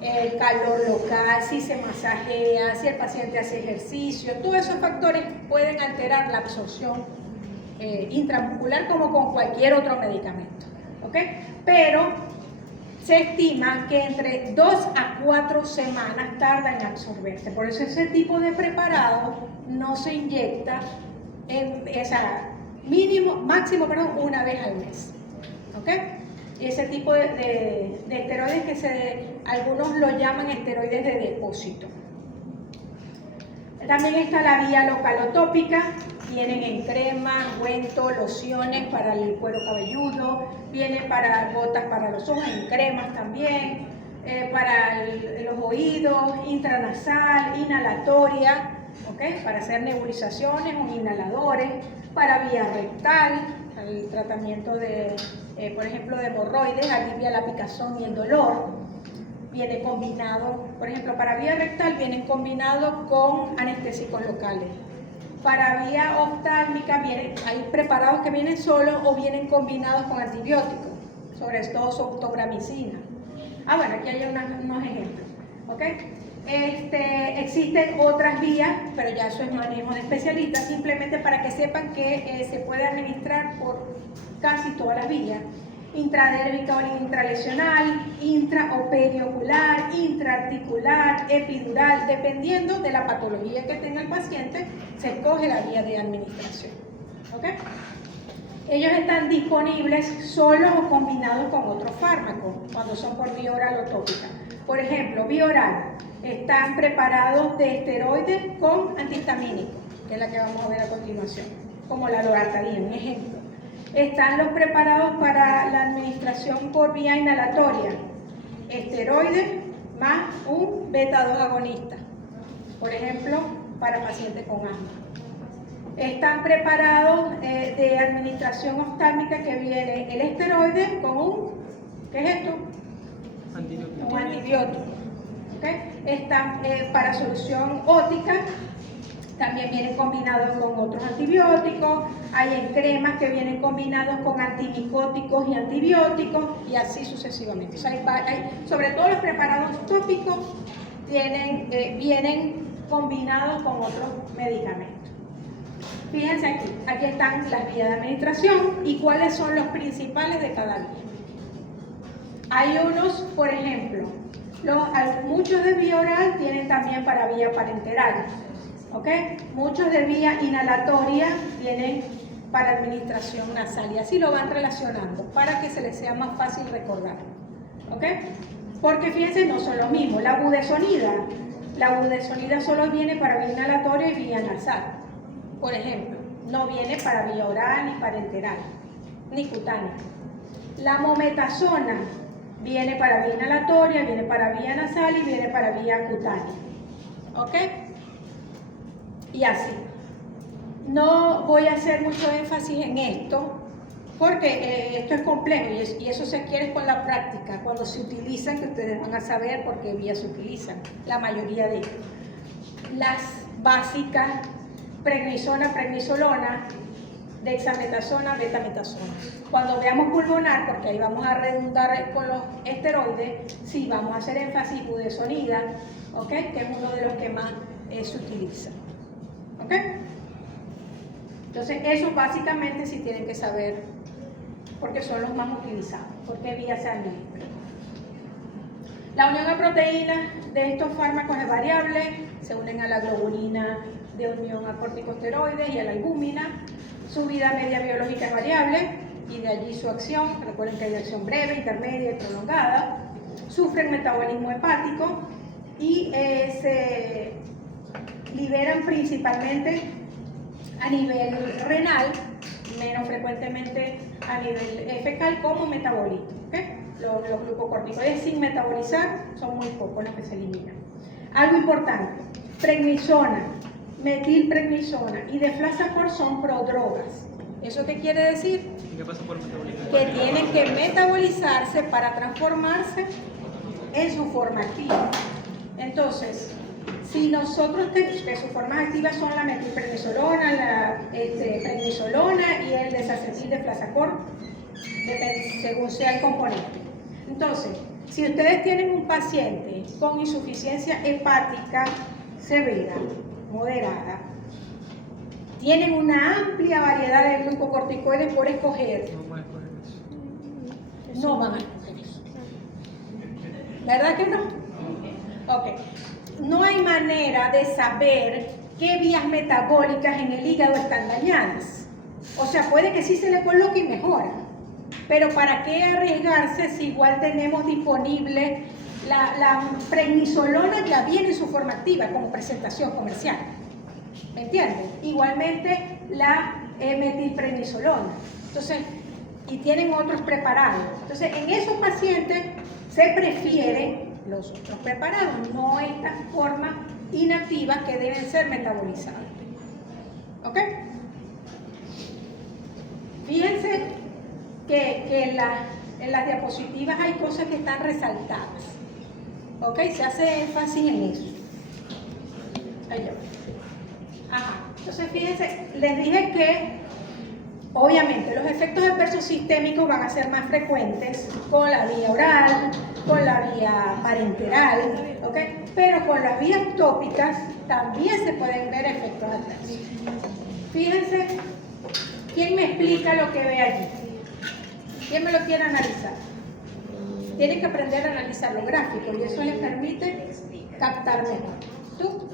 El calor local, si se masajea, si el paciente hace ejercicio, todos esos factores pueden alterar la absorción intramuscular como con cualquier otro medicamento. ¿Ok? Pero se estima que entre 2 a 4 semanas tarda en absorberse. Por eso ese tipo de preparado no se inyecta máximo, una vez al mes. ¿Ok? Y ese tipo de esteroides algunos lo llaman esteroides de depósito. También está la vía localotópica. Vienen en crema, ungüento, lociones para el cuero cabelludo, vienen para gotas para los ojos, en cremas también, para los oídos, intranasal, inhalatoria, ¿okay? Para hacer nebulizaciones o inhaladores, para vía rectal, el tratamiento de, por ejemplo, de hemorroides, alivia la picazón y el dolor. Viene combinado Por ejemplo, para vía rectal vienen combinados con anestésicos locales. Para vía oftálmica hay preparados que vienen solos o vienen combinados con antibióticos, sobre todo octogramicina. Bueno, aquí hay unos ejemplos. ¿Ok? Existen otras vías, pero ya eso es manejo de especialistas, simplemente para que sepan que se puede administrar por casi todas las vías: intradérmica o intralesional, intra o periocular, intraarticular, epidural. Dependiendo de la patología que tenga el paciente, se escoge la vía de administración. ¿Ok? Ellos están disponibles solos o combinados con otros fármacos, cuando son por vía oral o tópica. Por ejemplo, vía oral, están preparados de esteroides con antihistamínicos, que es la que vamos a ver a continuación, como la loratadina, un ejemplo. Están los preparados para la administración por vía inhalatoria, esteroides más un beta-2 agonista, por ejemplo, para pacientes con asma. Están preparados de administración oftálmica, que viene el esteroide con un, ¿qué es esto? Antibiótico. Un antibiótico. ¿Okay? Están para solución ótica, también vienen combinados con otros antibióticos. Hay en cremas que vienen combinados con antimicóticos y antibióticos, y así sucesivamente. O sea, sobre todo los preparados tópicos vienen combinados con otros medicamentos. Fíjense aquí están las vías de administración y cuáles son los principales de cada vía. Hay unos, por ejemplo, muchos de vía oral tienen también para vía parenteral, ¿ok? Muchos de vía inhalatoria tienen para administración nasal, y así lo van relacionando para que se les sea más fácil recordar, ¿ok? Porque fíjense, no son los mismos. La budesonida solo viene para vía inhalatoria y vía nasal, por ejemplo. No viene para vía oral, ni parenteral, ni cutánea. La mometasona viene para vía inhalatoria, viene para vía nasal y viene para vía cutánea. ¿Ok? Y así. No voy a hacer mucho énfasis en esto, porque esto es complejo y eso se adquiere con la práctica, cuando se utilizan, que ustedes van a saber por qué vías se utilizan, la mayoría de ellas. Las básicas: prednisona, prednisolona, dexametasona, betametasona. Cuando veamos pulmonar, porque ahí vamos a redundar con los esteroides, sí vamos a hacer énfasis budesonida, ¿ok? Que es uno de los que más se utiliza. ¿Ok? Entonces, eso básicamente sí tienen que saber, porque son los más utilizados, por qué vía se administra. La unión de proteínas de estos fármacos es variable, se unen a la globulina de unión a corticosteroides y a la albúmina. Su vida media biológica es variable y de allí su acción. Recuerden que hay acción breve, intermedia y prolongada. Sufren metabolismo hepático y se liberan principalmente a nivel renal, menos frecuentemente a nivel fecal como metabolito. ¿Okay? Los glucocorticoides sin metabolizar son muy pocos los que se eliminan. Algo importante: prednisona, metilprednisona y deflazacort son prodrogas. ¿Eso qué quiere decir? ¿Qué pasa por el metabolismo? Que tienen que metabolizarse para transformarse en su forma activa. Entonces, si nosotros tenemos que sus formas activas son la metilprednisolona, la prednisolona y el desacetil-deflazacort, según sea el componente. Entonces, si ustedes tienen un paciente con insuficiencia hepática severa, moderada, tienen una amplia variedad de glucocorticoides por escoger, No puedes coger eso. no van a escoger eso. ¿Verdad que no? Ok. No hay manera de saber qué vías metabólicas en el hígado están dañadas. O sea, puede que sí se le coloque y mejora, pero ¿para qué arriesgarse si igual tenemos disponible la prednisolona? Ya viene en su forma activa como presentación comercial, ¿me entienden? Igualmente la metilprednisolona. Entonces, y tienen otros preparados. Entonces, en esos pacientes se prefieren los otros preparados, no estas formas inactivas que deben ser metabolizadas. ¿Ok? Fíjense que en las diapositivas hay cosas que están resaltadas. ¿Ok? Se hace énfasis en eso. Ahí ya. Ajá. Entonces, fíjense, les dije que obviamente los efectos adversos sistémicos van a ser más frecuentes con la vía oral, con la vía parenteral, ¿ok? Pero con las vías tópicas también se pueden ver efectos adversos. Fíjense, ¿quién me explica lo que ve allí? ¿Quién me lo quiere analizar? Tienen que aprender a analizar los gráficos y eso les permite captar mejor. ¿Tú?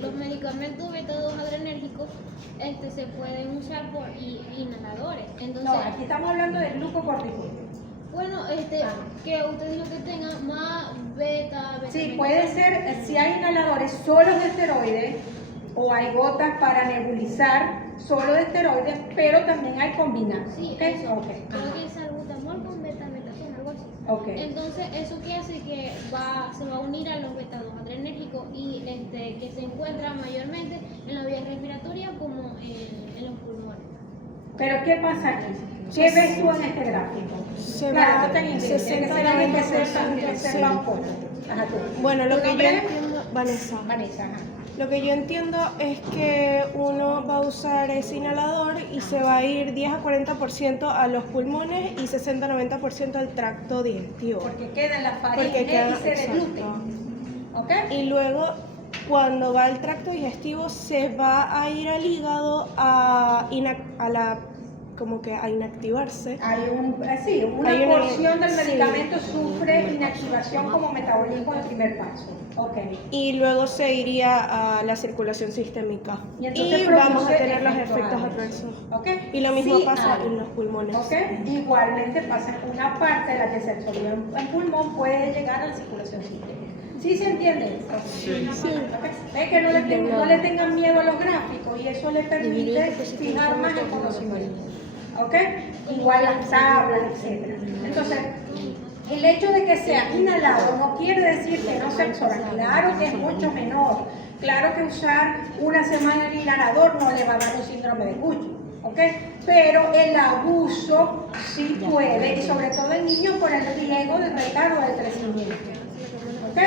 Los medicamentos beta-2 adrenérgicos se pueden usar por inhaladores. Entonces, No, aquí estamos hablando del glucocorticoide. bueno, que usted dijo que tenga más beta. Sí, puede ser, si hay inhaladores solos de esteroides o hay gotas para nebulizar solo de esteroides, pero también hay combinados. Sí, ¿Ok? eso. Ok. Creo que es salbutamol con betametasona, algo así. Ok. Entonces, ¿eso qué hace? Que se va a unir a los beta-2 adrenérgicos y que se encuentran mayormente en la vía respiratoria como en los pulmones. Pero ¿qué pasa aquí? ¿Qué ves tú en este gráfico? Claro, no tan inglés, tiene que ser alguien que sepa un poco. Ajá, tú. Bueno, lo ¿Tu que yo nombre? entiendo, Vanessa, Vanessa, ajá. lo que yo entiendo es que uno va a usar ese inhalador y se va a ir 10 a 40% a los pulmones y 60-90% al tracto digestivo. Porque queda en la Porque faringe queda- y se deglute. exacto. ¿Ok? Y luego, cuando va al tracto digestivo, se va a ir al hígado a inactivarse. Hay una Hay una- porción del sí. medicamento sufre inactivación como metabolismo del primer paso. Ok. Y luego se iría a la circulación sistémica. Y Y, entonces vamos a produce tener los efectos efectos adversos. adversos. ¿Ok? Y lo mismo Sí pasa hay. en los pulmones. ¿Ok? Igualmente pasa en una parte de la que se absorbió en pulmón puede llegar a la circulación sistémica. ¿Sí se entiende? Sí. ¿Ok? Ve que no le tengan miedo a los gráficos y eso le permite fijar más el conocimiento. ¿Ok? Igual las tablas, etc. Entonces, el hecho de que sea inhalado no quiere decir que no se absorba. Claro que es mucho menor. Claro que usar una semana el inhalador no le va a dar un síndrome de Cushing. ¿Ok? Pero el abuso sí puede, y sobre todo en niños por el riesgo del retardo del crecimiento. ¿Ok?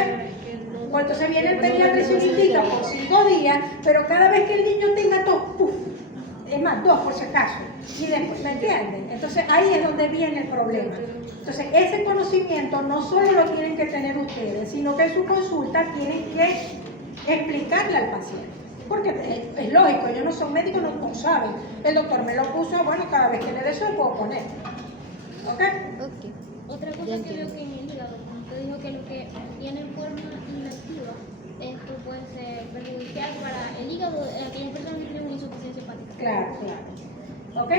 Pues entonces viene el pediatra y se indica por 5 días, pero cada vez que el niño tenga tos, ¡puf! Es más, 2 por si acaso. Y después, ¿me entienden? Entonces ahí es donde viene el problema. Entonces ese conocimiento no solo lo tienen que tener ustedes, sino que en su consulta tienen que explicarle al paciente. Porque es lógico, ellos no son médicos, no saben. El doctor me lo puso, bueno, cada vez que le deseo puedo poner. ¿Ok? Ok. Otra cosa que veo que en el hígado, como usted dijo que lo que tiene forma inactiva, esto puede ser perjudicial para el hígado de aquellas personas que tienen una insuficiencia hepática. Claro, claro. ¿Ok?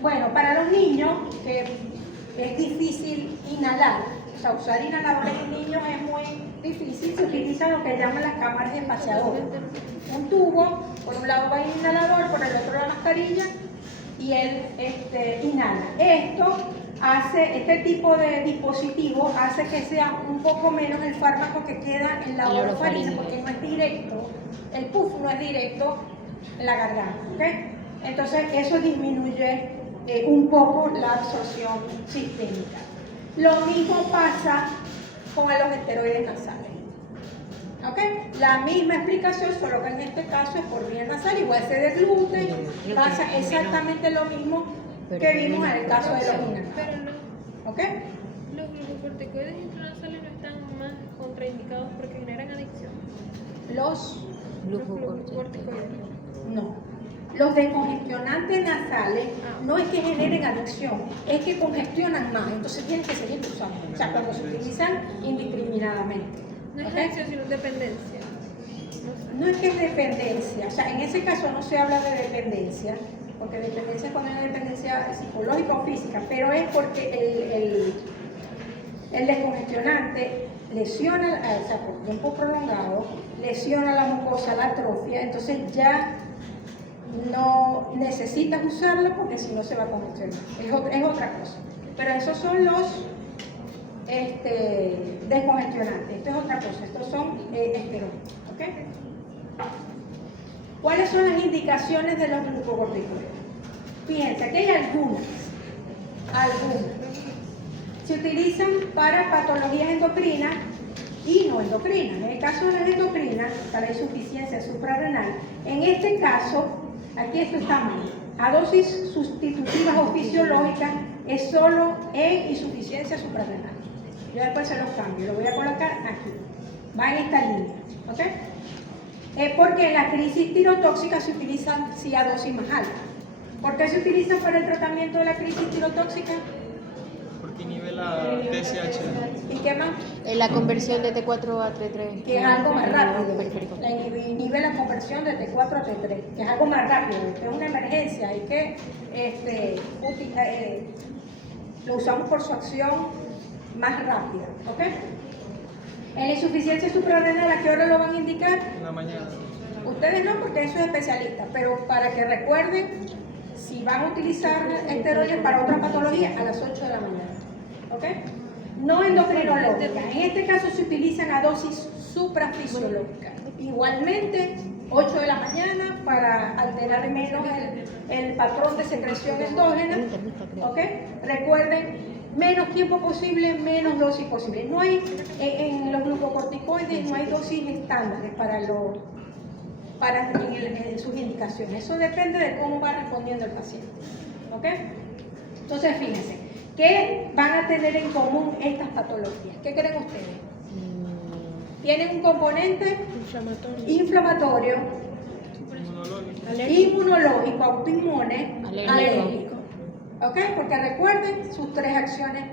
Bueno, para los niños, que es difícil inhalar, o sea, usar inhaladores en niños es muy difícil, se utiliza lo que llaman las cámaras espaciadoras. Un tubo, por un lado va el inhalador, por el otro la mascarilla, y él inhala. Este tipo de dispositivo hace que sea un poco menos el fármaco que queda en la orofaringe, porque no es directo, el puff no es directo en la garganta, ¿ok? Entonces eso disminuye un poco la absorción sistémica. Lo mismo pasa con los esteroides nasales. ¿Ok? La misma explicación, solo que en este caso es por vía nasal, igual se degluten, pasa exactamente lo mismo que vimos en el caso de los inhaladores. Pero ¿Ok? los glucocorticoides intranasales no están más contraindicados porque generan adicción. Los Glucocorticoides. no. Los descongestionantes nasales no es que generen adicción, es que congestionan más, entonces tienen que seguir usando. O sea, cuando se utilizan indiscriminadamente. No es ¿Ok? adicción, sino dependencia. No es que es dependencia, o sea, en ese caso no se habla de dependencia, porque dependencia es cuando hay dependencia psicológica o física, pero es porque el descongestionante lesiona, o sea, por tiempo prolongado, lesiona la mucosa, la atrofia, entonces ya no necesitas usarlo porque si no se va a congestionar, es otra cosa. Pero esos son los descongestionantes, esto es otra cosa, estos son esteroides, ¿ok? ¿Cuáles son las indicaciones de los glucocorticoides? Fíjense, aquí hay algunas. se utilizan para patologías endocrinas y no endocrinas. En el caso de las endocrinas, para insuficiencia suprarrenal, en este caso, aquí esto está mal, a dosis sustitutivas o fisiológicas es solo en insuficiencia suprarrenal. Yo después se los cambio, lo voy a colocar aquí, va en esta línea, ¿ok? Porque en la crisis tirotóxica se utilizan sí a dosis más alta. ¿Por qué se utiliza para el tratamiento de la crisis tirotóxica? Porque nivela TSH. ¿Y qué más? La conversión de T4 a T3. Que es algo más rápido. Periférico. Inhibe la conversión de T4 a T3, que es algo más rápido, que es una emergencia y que lo usamos por su acción más rápida, ¿ok? En la insuficiencia suprarrenal, ¿a qué hora lo van a indicar? En la mañana. Ustedes no, porque eso es especialista, pero para que recuerden, si van a utilizar esteroides para otra patología, a las 8 de la mañana, ¿ok? No endocrinológica. En este caso se utilizan a dosis suprafisiológica. Igualmente, 8 de la mañana para alterar menos el patrón de secreción endógena, ¿ok? Recuerden, menos tiempo posible, menos dosis posible. No hay, en los glucocorticoides no hay dosis estándares para sus indicaciones. Eso depende de cómo va respondiendo el paciente. ¿Ok? Entonces, fíjense, ¿qué van a tener en común estas patologías? ¿Qué creen ustedes? Tienen un componente inflamatorio, inmunológico, autoinmune, alérgico. ¿Ok? Porque recuerden sus tres acciones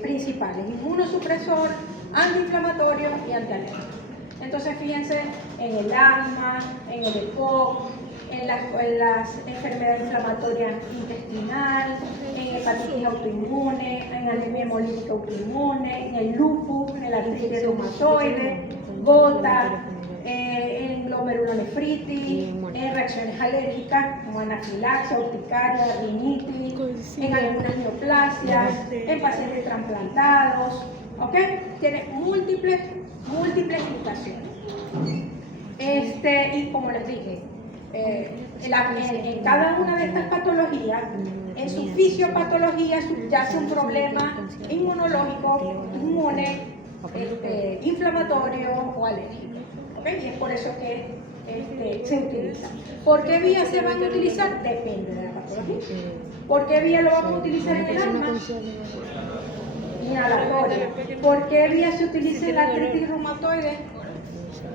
principales: inmunosupresor, antiinflamatorio y antialérgico. Entonces, fíjense en el asma, en el EPOC, en las enfermedades inflamatorias intestinal, en hepatitis autoinmune, en anemia hemolítica autoinmune, en el lupus, en la artritis reumatoide, gota, en glomerulonefritis, en reacciones alérgicas como anafilaxia, urticaria, rinitis, en algunas neoplasias, en pacientes trasplantados, ¿ok? Tiene múltiples indicaciones. Y como les dije, en cada una de estas patologías, en su fisiopatología subyace un problema inmunológico, inmune, inflamatorio o alérgico. ¿Okay? Y es por eso que se utiliza. ¿Por qué vía se van a utilizar? Depende de la patología. ¿Por qué vía lo vamos a utilizar en el alma? Inhalatoria. ¿Por qué vía se utiliza en la artritis reumatoide?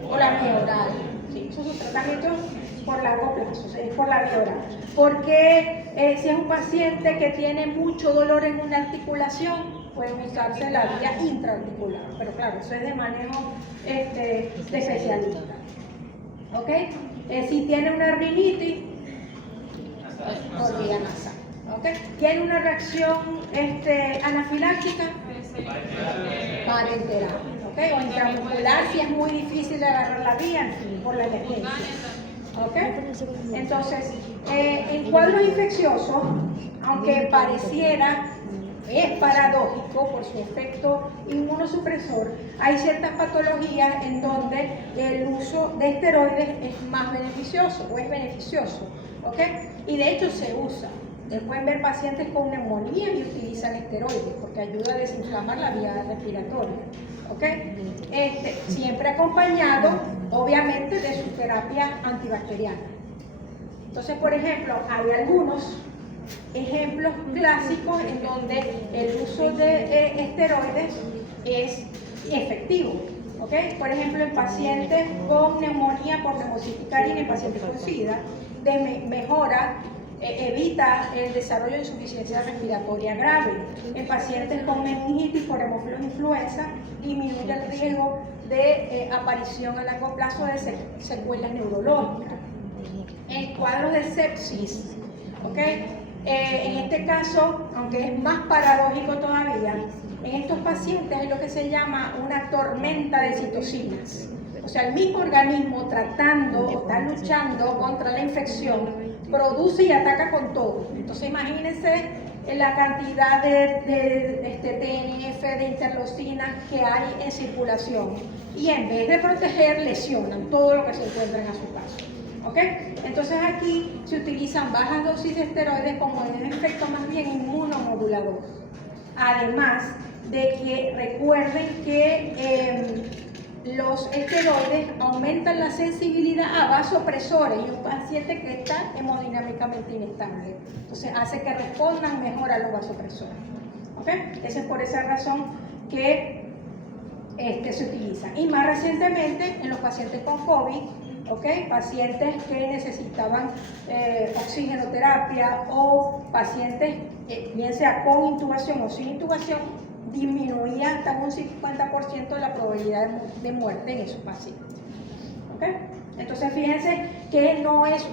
O la vía oral. Sí, esos son tratamientos por largo plazo, es por la vía oral. Porque si es un paciente que tiene mucho dolor en una articulación, pueden usarse la vía intraarticular, pero claro, eso es de manejo de especialista. ¿Ok? Si tiene una rinitis, por vía nasal. ¿Ok? Tiene una reacción anafiláctica, parenteral. ¿Ok? O intramuscular, si es muy difícil de agarrar la vía, en fin, por la emergencia. ¿Ok? Entonces, en cuadros infecciosos, aunque pareciera, es paradójico por su efecto inmunosupresor, hay ciertas patologías en donde el uso de esteroides es más beneficioso o es beneficioso, ¿ok? Y de hecho se usa. Ustedes pueden ver pacientes con neumonía y utilizan esteroides porque ayuda a desinflamar la vía respiratoria, ¿ok? Siempre acompañado, obviamente, de su terapia antibacteriana. Entonces, por ejemplo, hay algunos ejemplos clásicos en donde el uso de esteroides es efectivo, ¿ok? Por ejemplo, en pacientes con neumonía por neumociticaria y en pacientes con SIDA, mejora, evita el desarrollo de insuficiencia respiratoria grave. En pacientes con meningitis por hemófilos influenza, disminuye el riesgo de aparición a largo plazo de secuelas neurológicas. En cuadros de sepsis, ¿ok? En este caso, aunque es más paradójico todavía, en estos pacientes hay lo que se llama una tormenta de citocinas. O sea, el mismo organismo tratando o está luchando contra la infección, produce y ataca con todo. Entonces, imagínense la cantidad de TNF, de interleucinas que hay en circulación. Y en vez de proteger, lesionan todo lo que se encuentran a su paso. ¿Ok? Entonces aquí se utilizan bajas dosis de esteroides como un efecto más bien inmunomodulador. Además de que recuerden que los esteroides aumentan la sensibilidad a vasopresores y un paciente que está hemodinámicamente inestable. Entonces hace que respondan mejor a los vasopresores. ¿Okay? Esa es por esa razón que se utiliza. Y más recientemente en los pacientes con COVID, ¿okay? Pacientes que necesitaban oxigenoterapia o pacientes, bien sea con intubación o sin intubación, disminuía hasta un 50% la probabilidad de muerte en esos pacientes. ¿Okay? Entonces fíjense que no es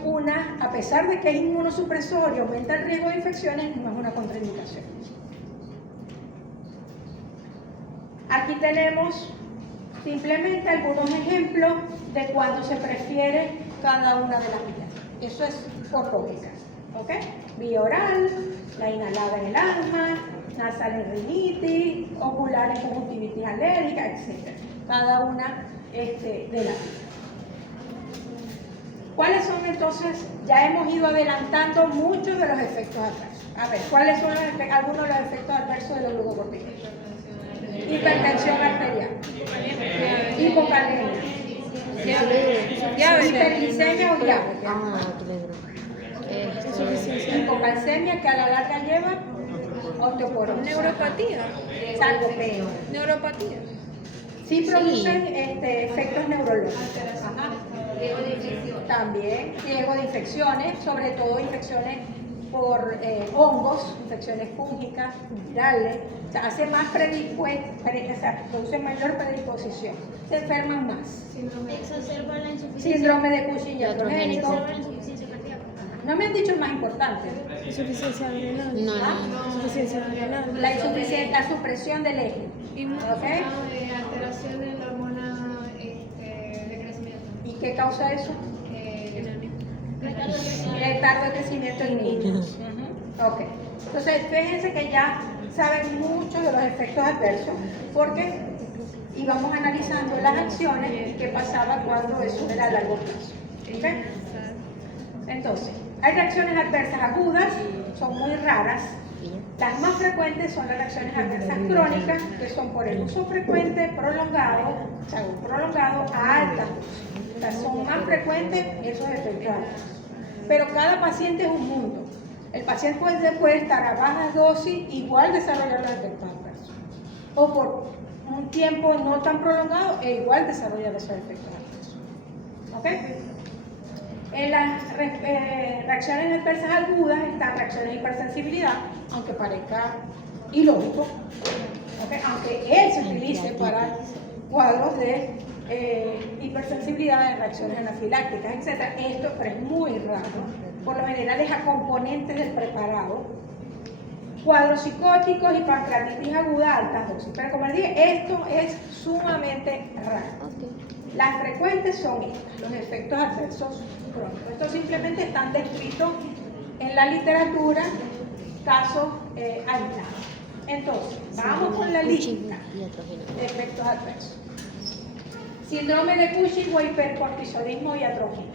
a pesar de que es inmunosupresor y aumenta el riesgo de infecciones, no es una contraindicación. Aquí tenemos simplemente algunos ejemplos de cuando se prefiere cada una de las vías. Eso es por lógica. ¿Okay? Vía oral, la inhalada en el asma, nasal en rinitis, ocular en conjuntivitis alérgica, etc. Cada una de las vías. ¿Cuáles son entonces? Ya hemos ido adelantando muchos de los efectos adversos. A ver, ¿cuáles son algunos de los efectos adversos de los glucocorticoides? Hipertensión arterial, hipocalemia, hiperglicemia o diabetes, hipocalcemia que a la larga lleva osteoporosis, Neuropatía. sarcopenia. Neuropatía. Sí producen efectos neurológicos. Ajá. También riesgo de infecciones, sobre todo infecciones por hongos, infecciones fúngicas, virales. O sea, hace más produce mayor predisposición. Se enferman más. Exacerba la insuficiencia. Síndrome de Cushing iatrogénico. Exacerba la insuficiencia cardíaca. No me han dicho el más importante. Insuficiencia adrenal. No. Insuficiencia adrenal. La supresión del eje. ¿Okay? Alteración en la hormona de crecimiento. ¿Y qué causa eso? Retardo de crecimiento en niños. Ok. Entonces, fíjense que ya saben mucho de los efectos adversos, porque íbamos analizando las acciones y qué pasaba cuando eso era a largo plazo. ¿Okay? Entonces, hay reacciones adversas agudas, son muy raras. Las más frecuentes son las reacciones adversas crónicas, que son por el uso frecuente, prolongado a alta dosis. O sea, son más frecuentes esos efectos adversos. Pero cada paciente es un mundo. El paciente puede estar a bajas dosis, igual desarrollar los efectos adversos. O por un tiempo no tan prolongado, e igual desarrollar esos efectos adversos. ¿Ok? En las reacciones adversas agudas están reacciones de hipersensibilidad, aunque parezca ilógico, ¿okay? Aunque él se utilice para cuadros de hipersensibilidad, de reacciones anafilácticas, etc. Esto pero es muy raro, por lo general es a componentes del preparado. Cuadros psicóticos y pancreatitis aguda a altas dosis, pero como les dije, esto es sumamente raro. Las frecuentes son estas, los efectos adversos crónicos. Estos simplemente están descritos en la literatura, casos aislados. Entonces, vamos con la lista de efectos adversos. Síndrome de Cushing o hipercortisolismo iatrogénico.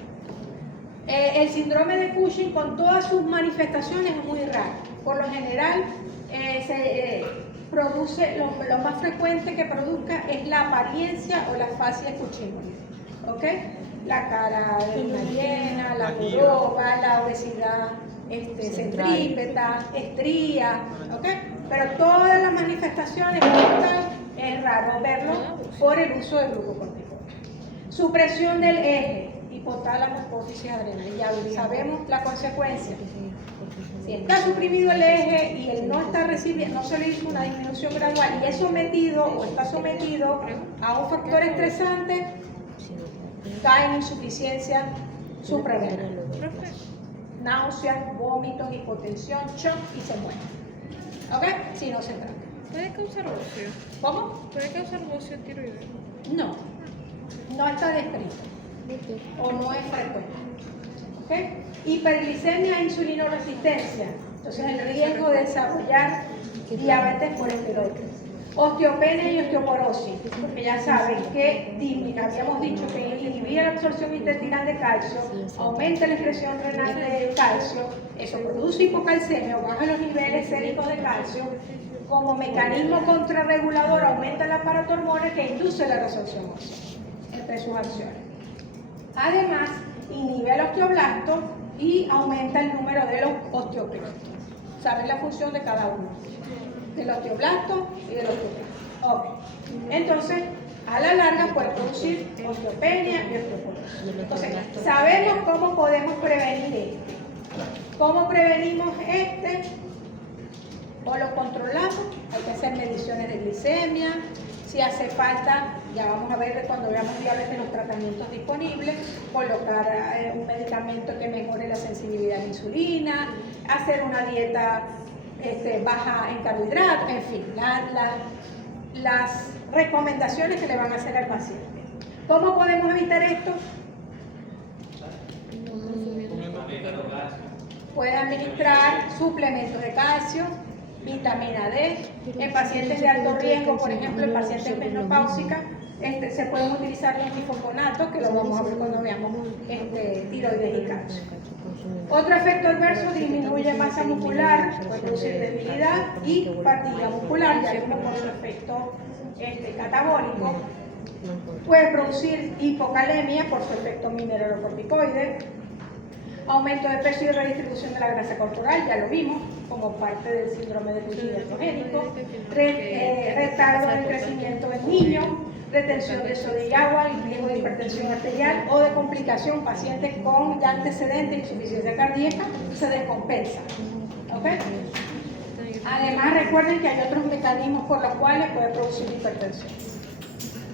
El síndrome de Cushing con todas sus manifestaciones es muy raro. Por lo general, produce, lo más frecuente que produzca es la apariencia o la fascia cushingóide. ¿Ok? La cara de una llena, la joroba, la obesidad centrípeta, estría, ¿ok? Pero todas las manifestaciones es raro verlo por el uso de glucocorticoides. Supresión del eje, hipotálamo, hipófisis adrenal, ya sabemos la consecuencia. Si está suprimido el eje y él no está recibiendo, no se le hizo una disminución gradual y es sometido o está sometido a un factor estresante, cae en insuficiencia suprarrenal. Náuseas, vómitos, hipotensión, shock y se muere. ¿Ok? Si no se trata. ¿Puede causar bocio? ¿Cómo? ¿Puede causar bocio tiroideo? No. No está descrito. O no es frecuente. ¿Ok? Hiperglicemia e insulinoresistencia. Entonces el riesgo de desarrollar diabetes por esteroides. Osteopenia y osteoporosis, porque ya saben que habíamos dicho que inhibir la absorción intestinal de calcio, aumenta la excreción renal de calcio, eso produce hipocalcemia o baja los niveles séricos de calcio, como mecanismo contrarregulador aumenta el aparato hormonal que induce la resorción ósea entre sus acciones. Además, inhibe el osteoblasto y aumenta el número de los osteoclastos. ¿Saben la función de cada uno? Del osteoblasto y del osteoclasto. Ok. Entonces, a la larga puede producir osteopenia y osteoporosis. Entonces, sabemos cómo podemos prevenir este. ¿Cómo prevenimos este? O lo controlamos, hay que hacer mediciones de glicemia, si hace falta, ya vamos a ver cuando veamos diabetes los tratamientos disponibles, colocar un medicamento que mejore la sensibilidad a la insulina, hacer una dieta baja en carbohidratos, en fin, las recomendaciones que le van a hacer al paciente. ¿Cómo podemos evitar esto? Puede administrar suplementos de calcio, vitamina D. En pacientes de alto riesgo, por ejemplo, en pacientes menopáusicas, se pueden utilizar los bifoconatos, que lo vamos a ver cuando veamos tiroides y calcio. Otro efecto adverso, disminuye masa muscular, puede producir debilidad y fatiga muscular, ya vimos por su efecto catabólico. Puede producir hipocalemia por su efecto mineralocorticoide. Aumento de peso y redistribución de la grasa corporal, ya lo vimos, como parte del síndrome de Cushing estrogénico. Retardo del crecimiento del niño, retención de sodio y agua, y riesgo de hipertensión arterial o de complicación. Pacientes con ya antecedentes de insuficiencia cardíaca se descompensa. ¿Okay? Además, recuerden que hay otros mecanismos por los cuales puede producir hipertensión.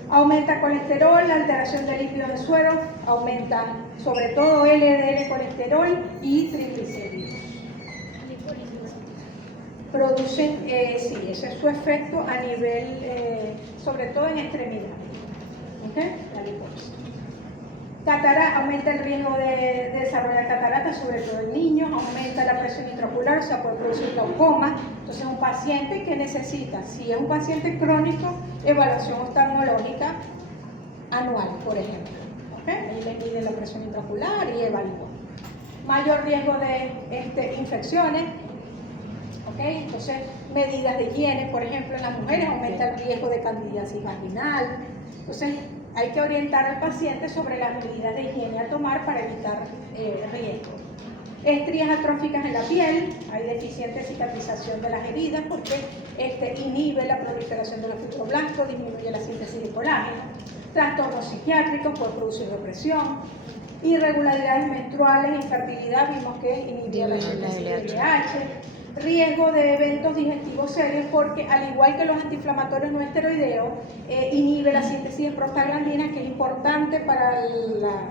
Aumenta colesterol, alteración de lípidos de suero, aumenta sobre todo LDL colesterol y triglicéridos. Producen, sí, ese es su efecto a nivel, sobre todo en extremidades. ¿Okay? La liposis. Aumenta el riesgo de desarrollar cataratas, sobre todo en niños, aumenta la presión intraocular, o sea, puede producir glaucoma. Entonces, un paciente que necesita, si es un paciente crónico, evaluación oftalmológica anual, por ejemplo. ¿Okay? Ahí le mide la presión intraocular y evalúa. Mayor riesgo de infecciones. ¿Okay? Entonces, medidas de higiene, por ejemplo, en las mujeres aumenta el riesgo de candidiasis vaginal. Entonces, hay que orientar al paciente sobre las medidas de higiene a tomar para evitar riesgos. Estrías atróficas en la piel, hay deficiente cicatrización de las heridas porque inhibe la proliferación de los fibroblastos, disminuye la síntesis de colágeno. Trastornos psiquiátricos, puede producir depresión. Irregularidades menstruales, infertilidad, vimos que inhibía la síntesis de LH. Riesgo de eventos digestivos serios porque, al igual que los antiinflamatorios no esteroideos, inhibe la síntesis de prostaglandinas, que es importante para la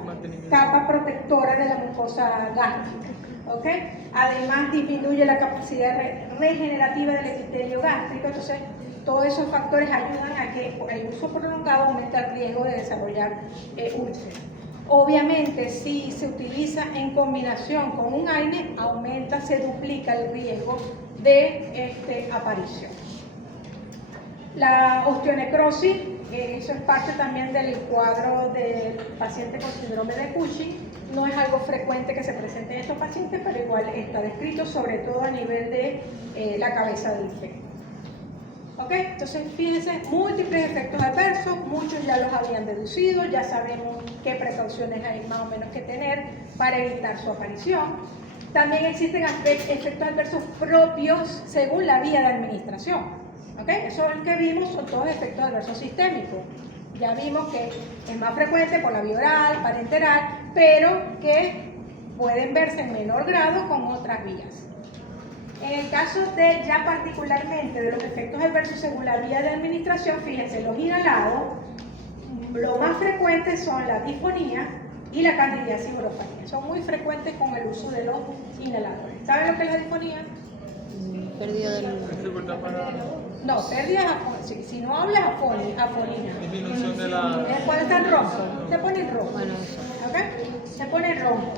capa protectora de la mucosa gástrica. ¿Okay? Además, disminuye la capacidad regenerativa del epitelio gástrico. Entonces, todos esos factores ayudan a que por el uso prolongado aumente el riesgo de desarrollar úlceras. Obviamente, si se utiliza en combinación con un AINE, se duplica el riesgo de aparición. La osteonecrosis, eso es parte también del cuadro del paciente con síndrome de Cushing. No es algo frecuente que se presente en estos pacientes, pero igual está descrito, sobre todo a nivel de la cabeza del feto. ¿Ok? Entonces, fíjense, múltiples efectos adversos, muchos ya los habían deducido, ya sabemos qué precauciones hay más o menos que tener para evitar su aparición. También existen efectos adversos propios según la vía de administración. ¿Ok? Eso es lo que vimos, son todos efectos adversos sistémicos. Ya vimos que es más frecuente por la vía oral, parenteral, pero que pueden verse en menor grado con otras vías. En el caso de, ya particularmente, de los efectos adversos según la vía de administración, fíjense, los inhalados, lo más frecuentes son la disfonía y la candidiasis orofarinea. Son muy frecuentes con el uso de los inhaladores. ¿Saben lo que es la disfonía? Perdido del... No, pérdida de si no hablas, afonía. Disminución de la... Después están rojos, se ponen rojos. Bueno, eso. ¿Ok? Se pone rojo.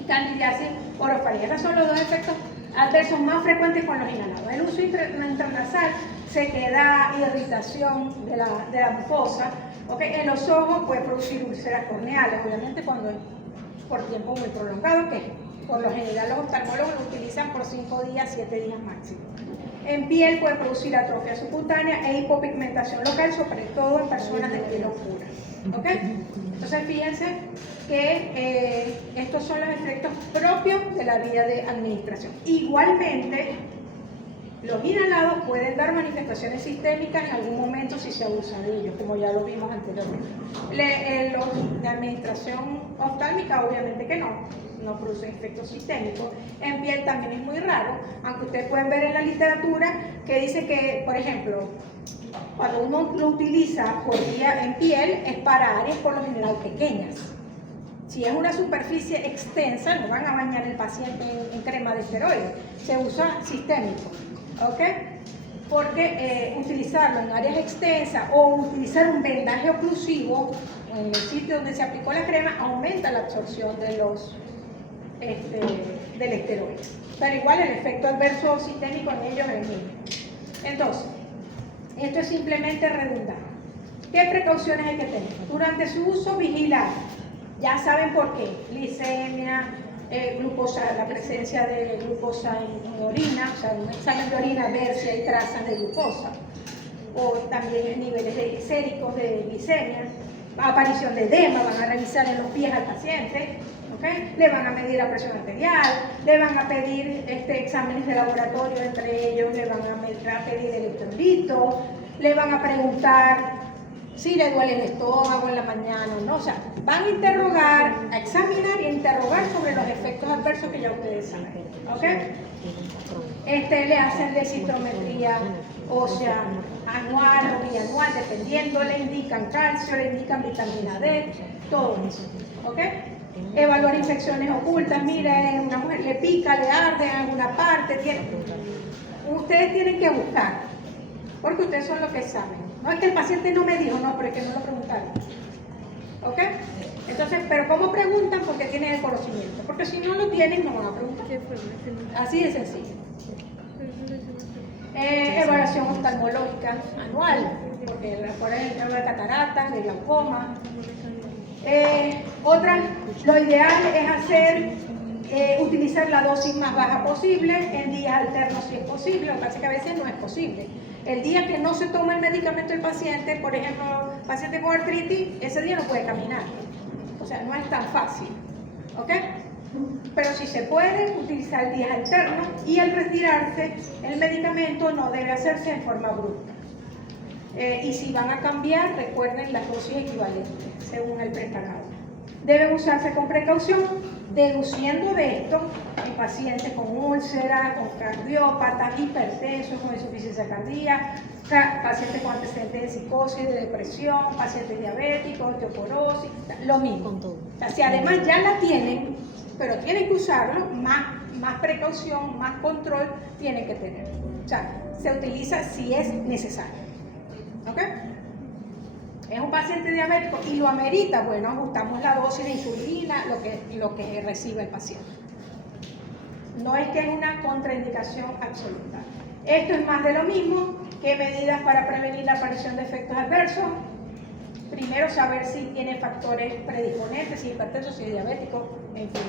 Y candidiasis orofarinea. Esos son los dos efectos adversos más frecuentes con los inhalados. El uso intranasal se queda irritación de la mucosa. ¿Okay? En los ojos puede producir úlceras corneales, obviamente cuando es por tiempo muy prolongado, que por lo general los oftalmólogos lo utilizan por 5 días, 7 días máximo. En piel puede producir atrofia subcutánea e hipopigmentación local, sobre todo en personas de piel oscura. ¿Ok? Entonces fíjense que estos son los efectos propios de la vía de administración. Igualmente, los inhalados pueden dar manifestaciones sistémicas en algún momento si se abusa de ellos, como ya lo vimos anteriormente. Los de administración oftálmica obviamente que no producen efectos sistémicos. En piel también es muy raro, aunque ustedes pueden ver en la literatura que dice que, por ejemplo, cuando uno lo utiliza por vía en piel es para áreas por lo general pequeñas. Si es una superficie extensa, no van a bañar el paciente en crema de esteroides, se usa sistémico. ¿Ok? Porque utilizarlo en áreas extensas o utilizar un vendaje oclusivo en el sitio donde se aplicó la crema aumenta la absorción de del esteroide. Pero igual el efecto adverso sistémico en ellos es el mismo. Entonces, esto es simplemente redundante. ¿Qué precauciones hay que tener? Durante su uso, vigilar. Ya saben por qué. Glicemia, glucosa, la presencia de glucosa en orina, o sea, un examen de orina ver si hay trazas de glucosa, o también niveles glicéricos de glicemia, aparición de edema, van a revisar en los pies al paciente, ¿okay? Le van a medir la presión arterial, le van a pedir exámenes de laboratorio, entre ellos le van a pedir electrolitos, le van a preguntar si le duele el estómago en la mañana o no, o sea, van a interrogar, a examinar y a interrogar sobre los efectos adversos que ya ustedes saben, ¿ok? Le hacen densitometría ósea anual o bianual, dependiendo, le indican calcio, le indican vitamina D, todo eso, ¿ok? Evaluar infecciones ocultas, mire, una mujer le pica, le arde en alguna parte, ustedes tienen que buscar, porque ustedes son los que saben. No es que el paciente no me dijo, no, pero es que no lo preguntaron. ¿Ok? Entonces, pero ¿cómo preguntan? Porque tienen el conocimiento. Porque si no lo tienen, no van a preguntar. Así de sencillo. Evaluación oftalmológica anual, porque por ejemplo de cataratas, de glaucoma. Lo ideal es utilizar la dosis más baja posible en días alternos si es posible, lo que pasa es que a veces no es posible. El día que no se toma el medicamento el paciente, por ejemplo, paciente con artritis, ese día no puede caminar. O sea, no es tan fácil. ¿Ok? Pero si se puede utilizar días alternos y al retirarse, el medicamento no debe hacerse en forma brusca. Y si van a cambiar, recuerden las dosis equivalentes, según el preparado. Deben usarse con precaución, deduciendo de esto en pacientes con úlceras, con cardiópatas, hipertensos, con insuficiencia cardíaca, pacientes con antecedentes de psicosis, de depresión, pacientes diabéticos, osteoporosis, lo mismo. O sea, si además ya la tienen, pero tienen que usarlo, más precaución, más control tienen que tener. O sea, se utiliza si es necesario. ¿Ok? Es un paciente diabético y lo amerita, bueno, ajustamos la dosis de insulina, lo que recibe el paciente. No es que es una contraindicación absoluta. Esto es más de lo mismo. ¿Qué medidas para prevenir la aparición de efectos adversos? Primero, saber si tiene factores predisponentes, si es hipertenso, si es diabético, en fin.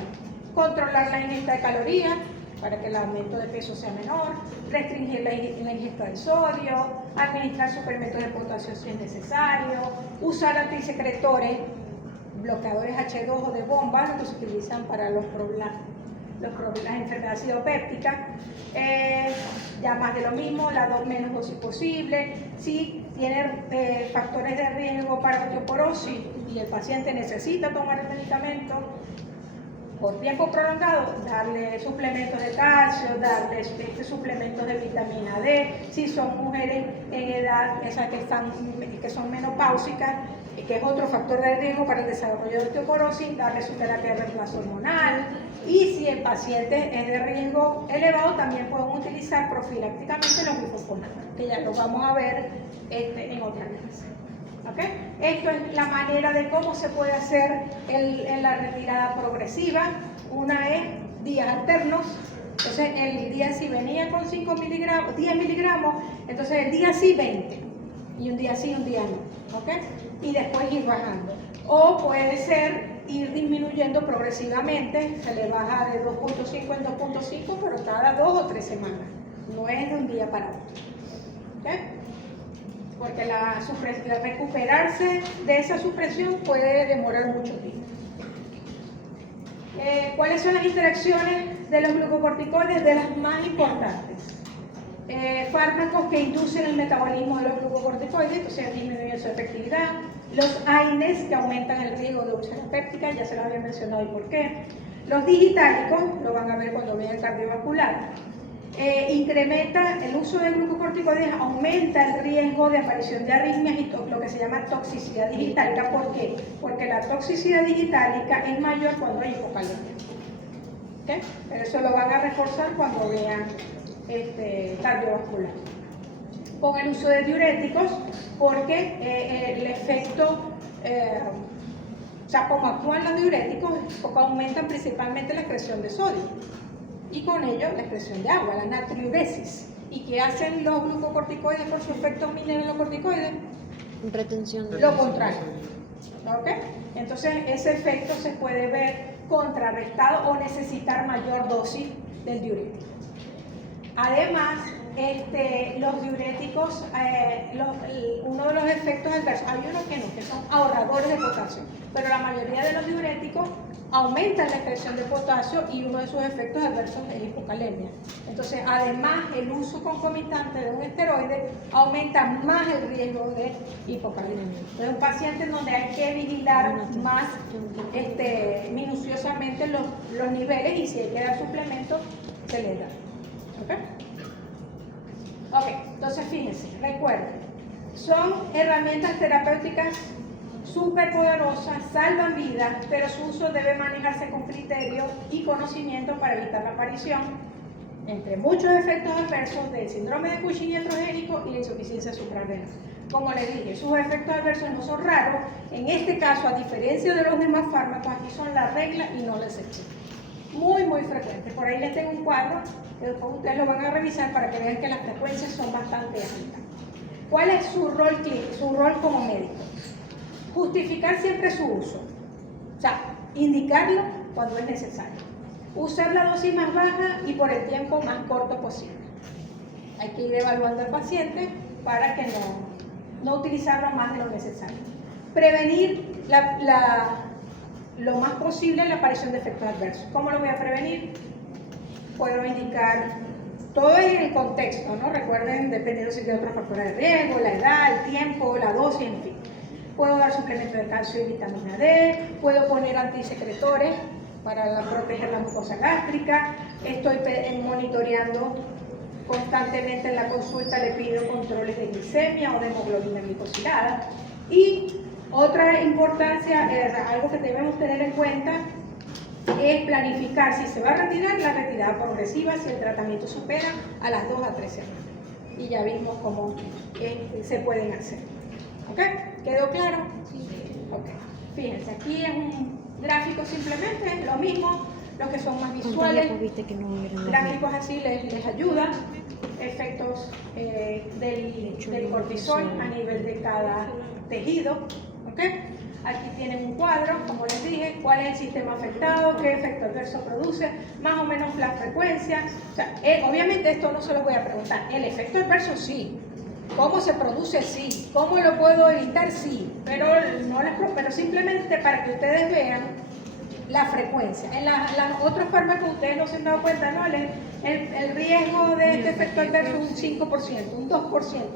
Controlar la ingesta de calorías para que el aumento de peso sea menor, restringir la ingesta de sodio, administrar suplementos de potasio si es necesario, usar antisecretores, bloqueadores H2 o de bomba, los que se utilizan para las enfermedades idopépticas, ya más de lo mismo, la menos dosis posible. Si tiene factores de riesgo para osteoporosis y el paciente necesita tomar el medicamento por tiempo prolongado, darle suplementos de calcio, darle suplementos de vitamina D. Si son mujeres en edad, esas que son menopáusicas, que es otro factor de riesgo para el desarrollo de osteoporosis, darle su terapia de reemplazo hormonal. Y si el paciente es de riesgo elevado, también pueden utilizar profilácticamente los glifosfonatos, que ya lo vamos a ver en otra clase. ¿Okay? Esto es la manera de cómo se puede hacer la retirada progresiva. Una es días alternos. Entonces el día sí venía con 5 miligramos, 10 miligramos, entonces el día sí 20. Y un día sí, un día no. ¿Okay? Y después ir bajando. O puede ser ir disminuyendo progresivamente, se le baja de 2.5 en 2.5, pero cada 2 o 3 semanas. no es de un día para otro. ¿Ok? Porque recuperarse de esa supresión puede demorar mucho tiempo. ¿Cuáles son las interacciones de los glucocorticoides? De las más importantes. Fármacos que inducen el metabolismo de los glucocorticoides, o sea, disminuyen su efectividad. Los AINES, que aumentan el riesgo de úlcera péptica, ya se los había mencionado y por qué. Los digitálicos, lo van a ver cuando vean cardiovascular. Incrementa el uso de glucocorticoides, aumenta el riesgo de aparición de arritmias y lo que se llama toxicidad digitálica. ¿Por qué? Porque la toxicidad digitálica es mayor cuando hay hipocalemia. ¿Okay? Pero eso lo van a reforzar cuando vean cardiovascular. Con el uso de diuréticos, porque el efecto, o sea, como actúan los diuréticos, porque aumentan principalmente la excreción de sodio y con ello la excreción de agua, la natriuresis. ¿Y qué hacen los glucocorticoides por su efecto mineralocorticoide? Retención de Lo contrario. ¿Ok? Entonces ese efecto se puede ver contrarrestado o necesitar mayor dosis del diurético. Además, los diuréticos, uno de los efectos adversos, hay unos que no, que son ahorradores de potasio, pero la mayoría de los diuréticos aumentan la excreción de potasio y uno de sus efectos adversos es hipocalemia. Entonces, además, el uso concomitante de un esteroide aumenta más el riesgo de hipocalemia. Es un paciente en donde hay que vigilar más minuciosamente los niveles y si hay que dar suplementos, se les da. Ok, entonces fíjense, recuerden, son herramientas terapéuticas súper poderosas, salvan vidas, pero su uso debe manejarse con criterio y conocimiento para evitar la aparición, entre muchos efectos adversos, del síndrome de Cushing iatrogénico y la insuficiencia suprarrenal. Como les dije, sus efectos adversos no son raros, en este caso, a diferencia de los demás fármacos, aquí son la regla y no la excepción. Muy, muy frecuentes. Por ahí les tengo un cuadro que después ustedes lo van a revisar para que vean que las frecuencias son bastante altas. ¿Cuál es su rol clínico, su rol como médico? Justificar siempre su uso, o sea, indicarlo cuando es necesario. Usar la dosis más baja y por el tiempo más corto posible. Hay que ir evaluando al paciente para que no utilizarlo más de lo necesario. Prevenir lo más posible la aparición de efectos adversos. ¿Cómo lo voy a prevenir? Puedo indicar todo en el contexto, ¿no? Recuerden, dependiendo si tiene otros factores de riesgo, la edad, el tiempo, la dosis, en fin. Puedo dar suplemento de calcio y vitamina D, puedo poner antisecretores para proteger la mucosa gástrica, estoy monitoreando constantemente en la consulta, le pido controles de glicemia o de hemoglobina glicosilada. Y otra importancia, algo que debemos tener en cuenta, es planificar si se va a retirar la retirada progresiva si el tratamiento supera a las 2 a 3 semanas. Y ya vimos cómo se pueden hacer. ¿Ok? ¿Quedó claro? Sí. Ok. Fíjense, aquí es un gráfico simplemente, lo mismo, los que son más visuales. Gráficos así les ayuda. Efectos del cortisol a nivel de cada tejido. ¿Ok? Aquí tienen un cuadro, como les dije, cuál es el sistema afectado, qué efecto adverso produce, más o menos la frecuencia. O sea, obviamente esto no se lo voy a preguntar. El efecto adverso sí. ¿Cómo se produce? Sí. ¿Cómo lo puedo evitar? Sí. Pero simplemente para que ustedes vean la frecuencia. En los otros fármacos ustedes no se han dado cuenta, ¿no? El riesgo de este efecto adverso es un 5%, un 2%,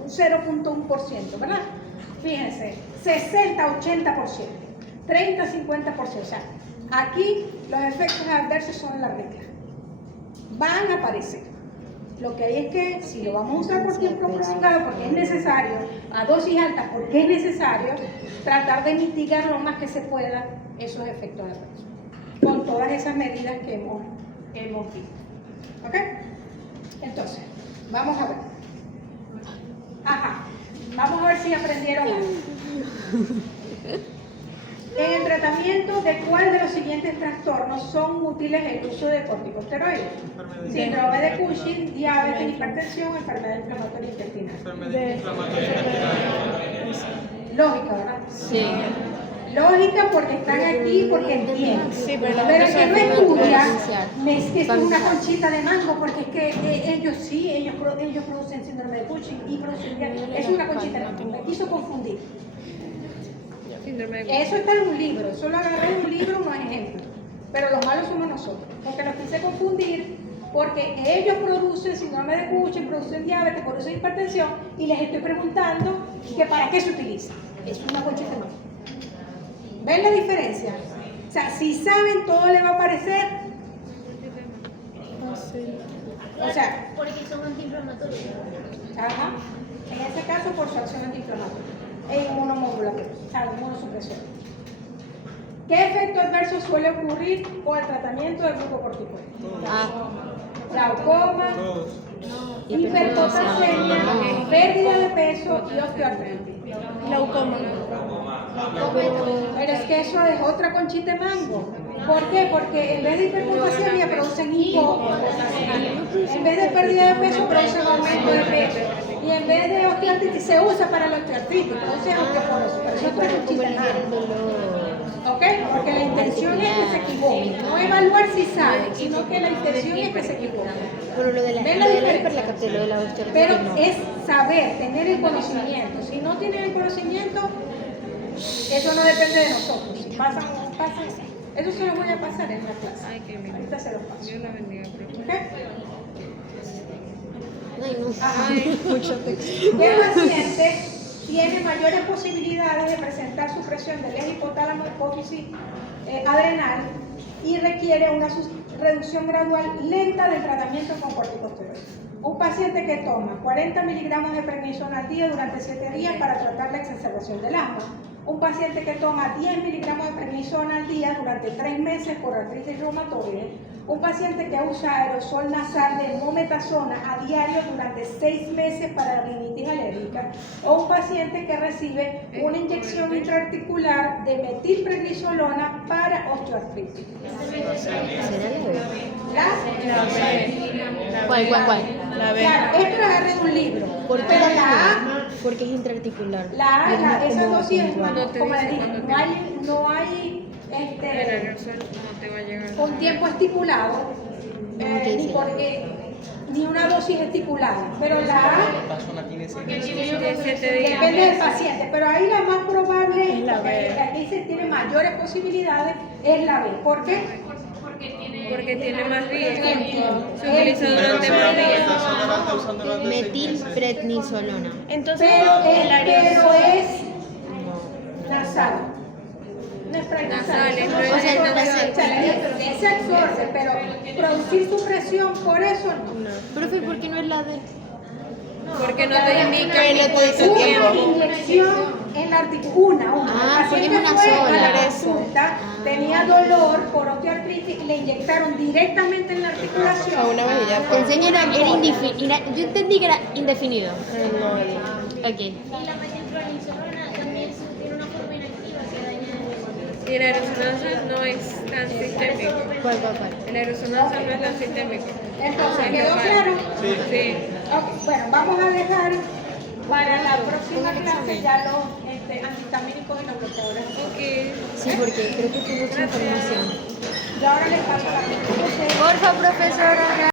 un 0.1%, ¿verdad? Fíjense, 60-80%, 30-50%. O sea, aquí los efectos adversos son la regla. Van a aparecer. Lo que hay es que si lo vamos a usar por tiempo prolongado, porque es necesario, a dosis altas, porque es necesario, tratar de mitigar lo más que se pueda esos efectos adversos, con todas esas medidas que hemos visto. ¿Ok? Entonces, vamos a ver. Ajá. Vamos a ver si aprendieron algo. En el tratamiento de cuál de los siguientes trastornos son útiles el uso de corticosteroides: síndrome de Cushing, diabetes, hipertensión, enfermedad inflamatoria intestinal. Enfermedad inflamatoria intestinal. Lógica, ¿verdad? Sí. Lógica porque están aquí, porque entienden. Sí, pero la Pero otra el que no es estudia, iniciar. es que es Para una iniciar. conchita de mango, porque es que ellos producen síndrome de Cushing y producen es una conchita de mango. Me quiso confundir. Síndrome de Eso está en un libro, eso lo agarré de un libro, no es ejemplo. Pero los malos somos nosotros, porque nos quise confundir, porque ellos producen síndrome de Cushing, producen diabetes, producen hipertensión, y les estoy preguntando que para qué se utiliza. Es una conchita de mango. ¿Ven la diferencia? O sea, si saben, todo les va a parecer. O sea, Porque son antiinflamatorios. ajá, en este caso por su acción antiinflamatoria e inmunomodulatoria, o sea, inmunosupresor. ¿Qué efecto adverso suele ocurrir con el tratamiento del glucocorticoide? Ah, Glaucoma, Todos. hiperpotasemia, pérdida de peso y osteoartritis. Glaucoma. Pero es que eso es otra conchita de mango. ¿Por qué? Porque en vez de hiperpotasemia producen hipopotasemia. En vez de pérdida de peso producen aumento de peso. Y en vez de osteoartritis se usa para la osteoartritis, produce osteoporosis. Pero eso es otra conchita de mango. ¿Ok? Porque la intención es que se equivoquen. No evaluar si saben, sino que la intención es que se equivoquen. bueno, lo de la, ¿Ven lo la de la diferencia? hiper la capté, lo de la osteoartritis Pero no. es saber, tener el conocimiento. Si no tienen el conocimiento, eso no depende de nosotros. Pasan. Eso se lo voy a pasar en la clase. Ay, qué lindo. Ahorita se lo paso. Dios la bendiga, profe. ¿Ok? Ay, no. Ay, ¿Qué paciente tiene mayores posibilidades de presentar supresión del eje hipotálamo hipófisis adrenal y requiere una reducción gradual lenta del tratamiento con corticosteroides? Un paciente que toma 40 miligramos de prednisona al día durante 7 días para tratar la exacerbación del asma. Un paciente que toma 10 miligramos de prednisona al día durante 3 meses por artritis reumatoide. Un paciente que usa aerosol nasal de mometasona a diario durante 6 meses para la rinitis alérgica. O un paciente que recibe una inyección intraarticular de metilprednisolona para osteoartritis. ¿Será la B? ¿La? ¿Cuál? La B. Claro, esto lo agarré de un libro. ¿Por qué Pero la la A, A? Porque es intraarticular. la A, Es más esa como dosis es puntual. más, No te como dice le dije, cuándo no hay el aerosol no te va a llegar. un tiempo estipulado, ni una dosis estipulada, pero la A La persona tiene ese De 7 días. depende del paciente, pero ahí la más probable Es la B. porque aquí se tiene mayores posibilidades, es la B. ¿Por qué? Porque tiene más riesgo. Entiendo. Se utiliza Pero durante si la más días. persona la está usando durante 6 meses. Metilprednisolona. Entonces, Pero el aerosol. es nasal. No es prenasal. Nasal, es O sea, no es es se absorbe, pero producir supresión, por eso no. Profe, ¿por qué no es la D? Porque no te indica Que no te dice Una tiempo. inyección en la articulación, una. Ah, El porque es paciente una fue a sola. la consulta, tenía dolor por osteoartritis y le inyectaron directamente en la articulación. A una vez y ya Te fue. enseño era indefinido. Yo entendí que era indefinido. Ok. Y la metilprednisolona también tiene una forma inactiva que daña Y el aerosol no es tan sistémico. ¿Cuál? El aerosol no es tan sistémico. Entonces, Es ¿quedó local. claro? Sí. Ok, bueno, vamos a dejar para la próxima clase ya los antihistamínicos y los bloqueadores. Ok. Sí, porque creo que fue mucha información. Yo ahora les paso la pregunta. Porfa, profesora.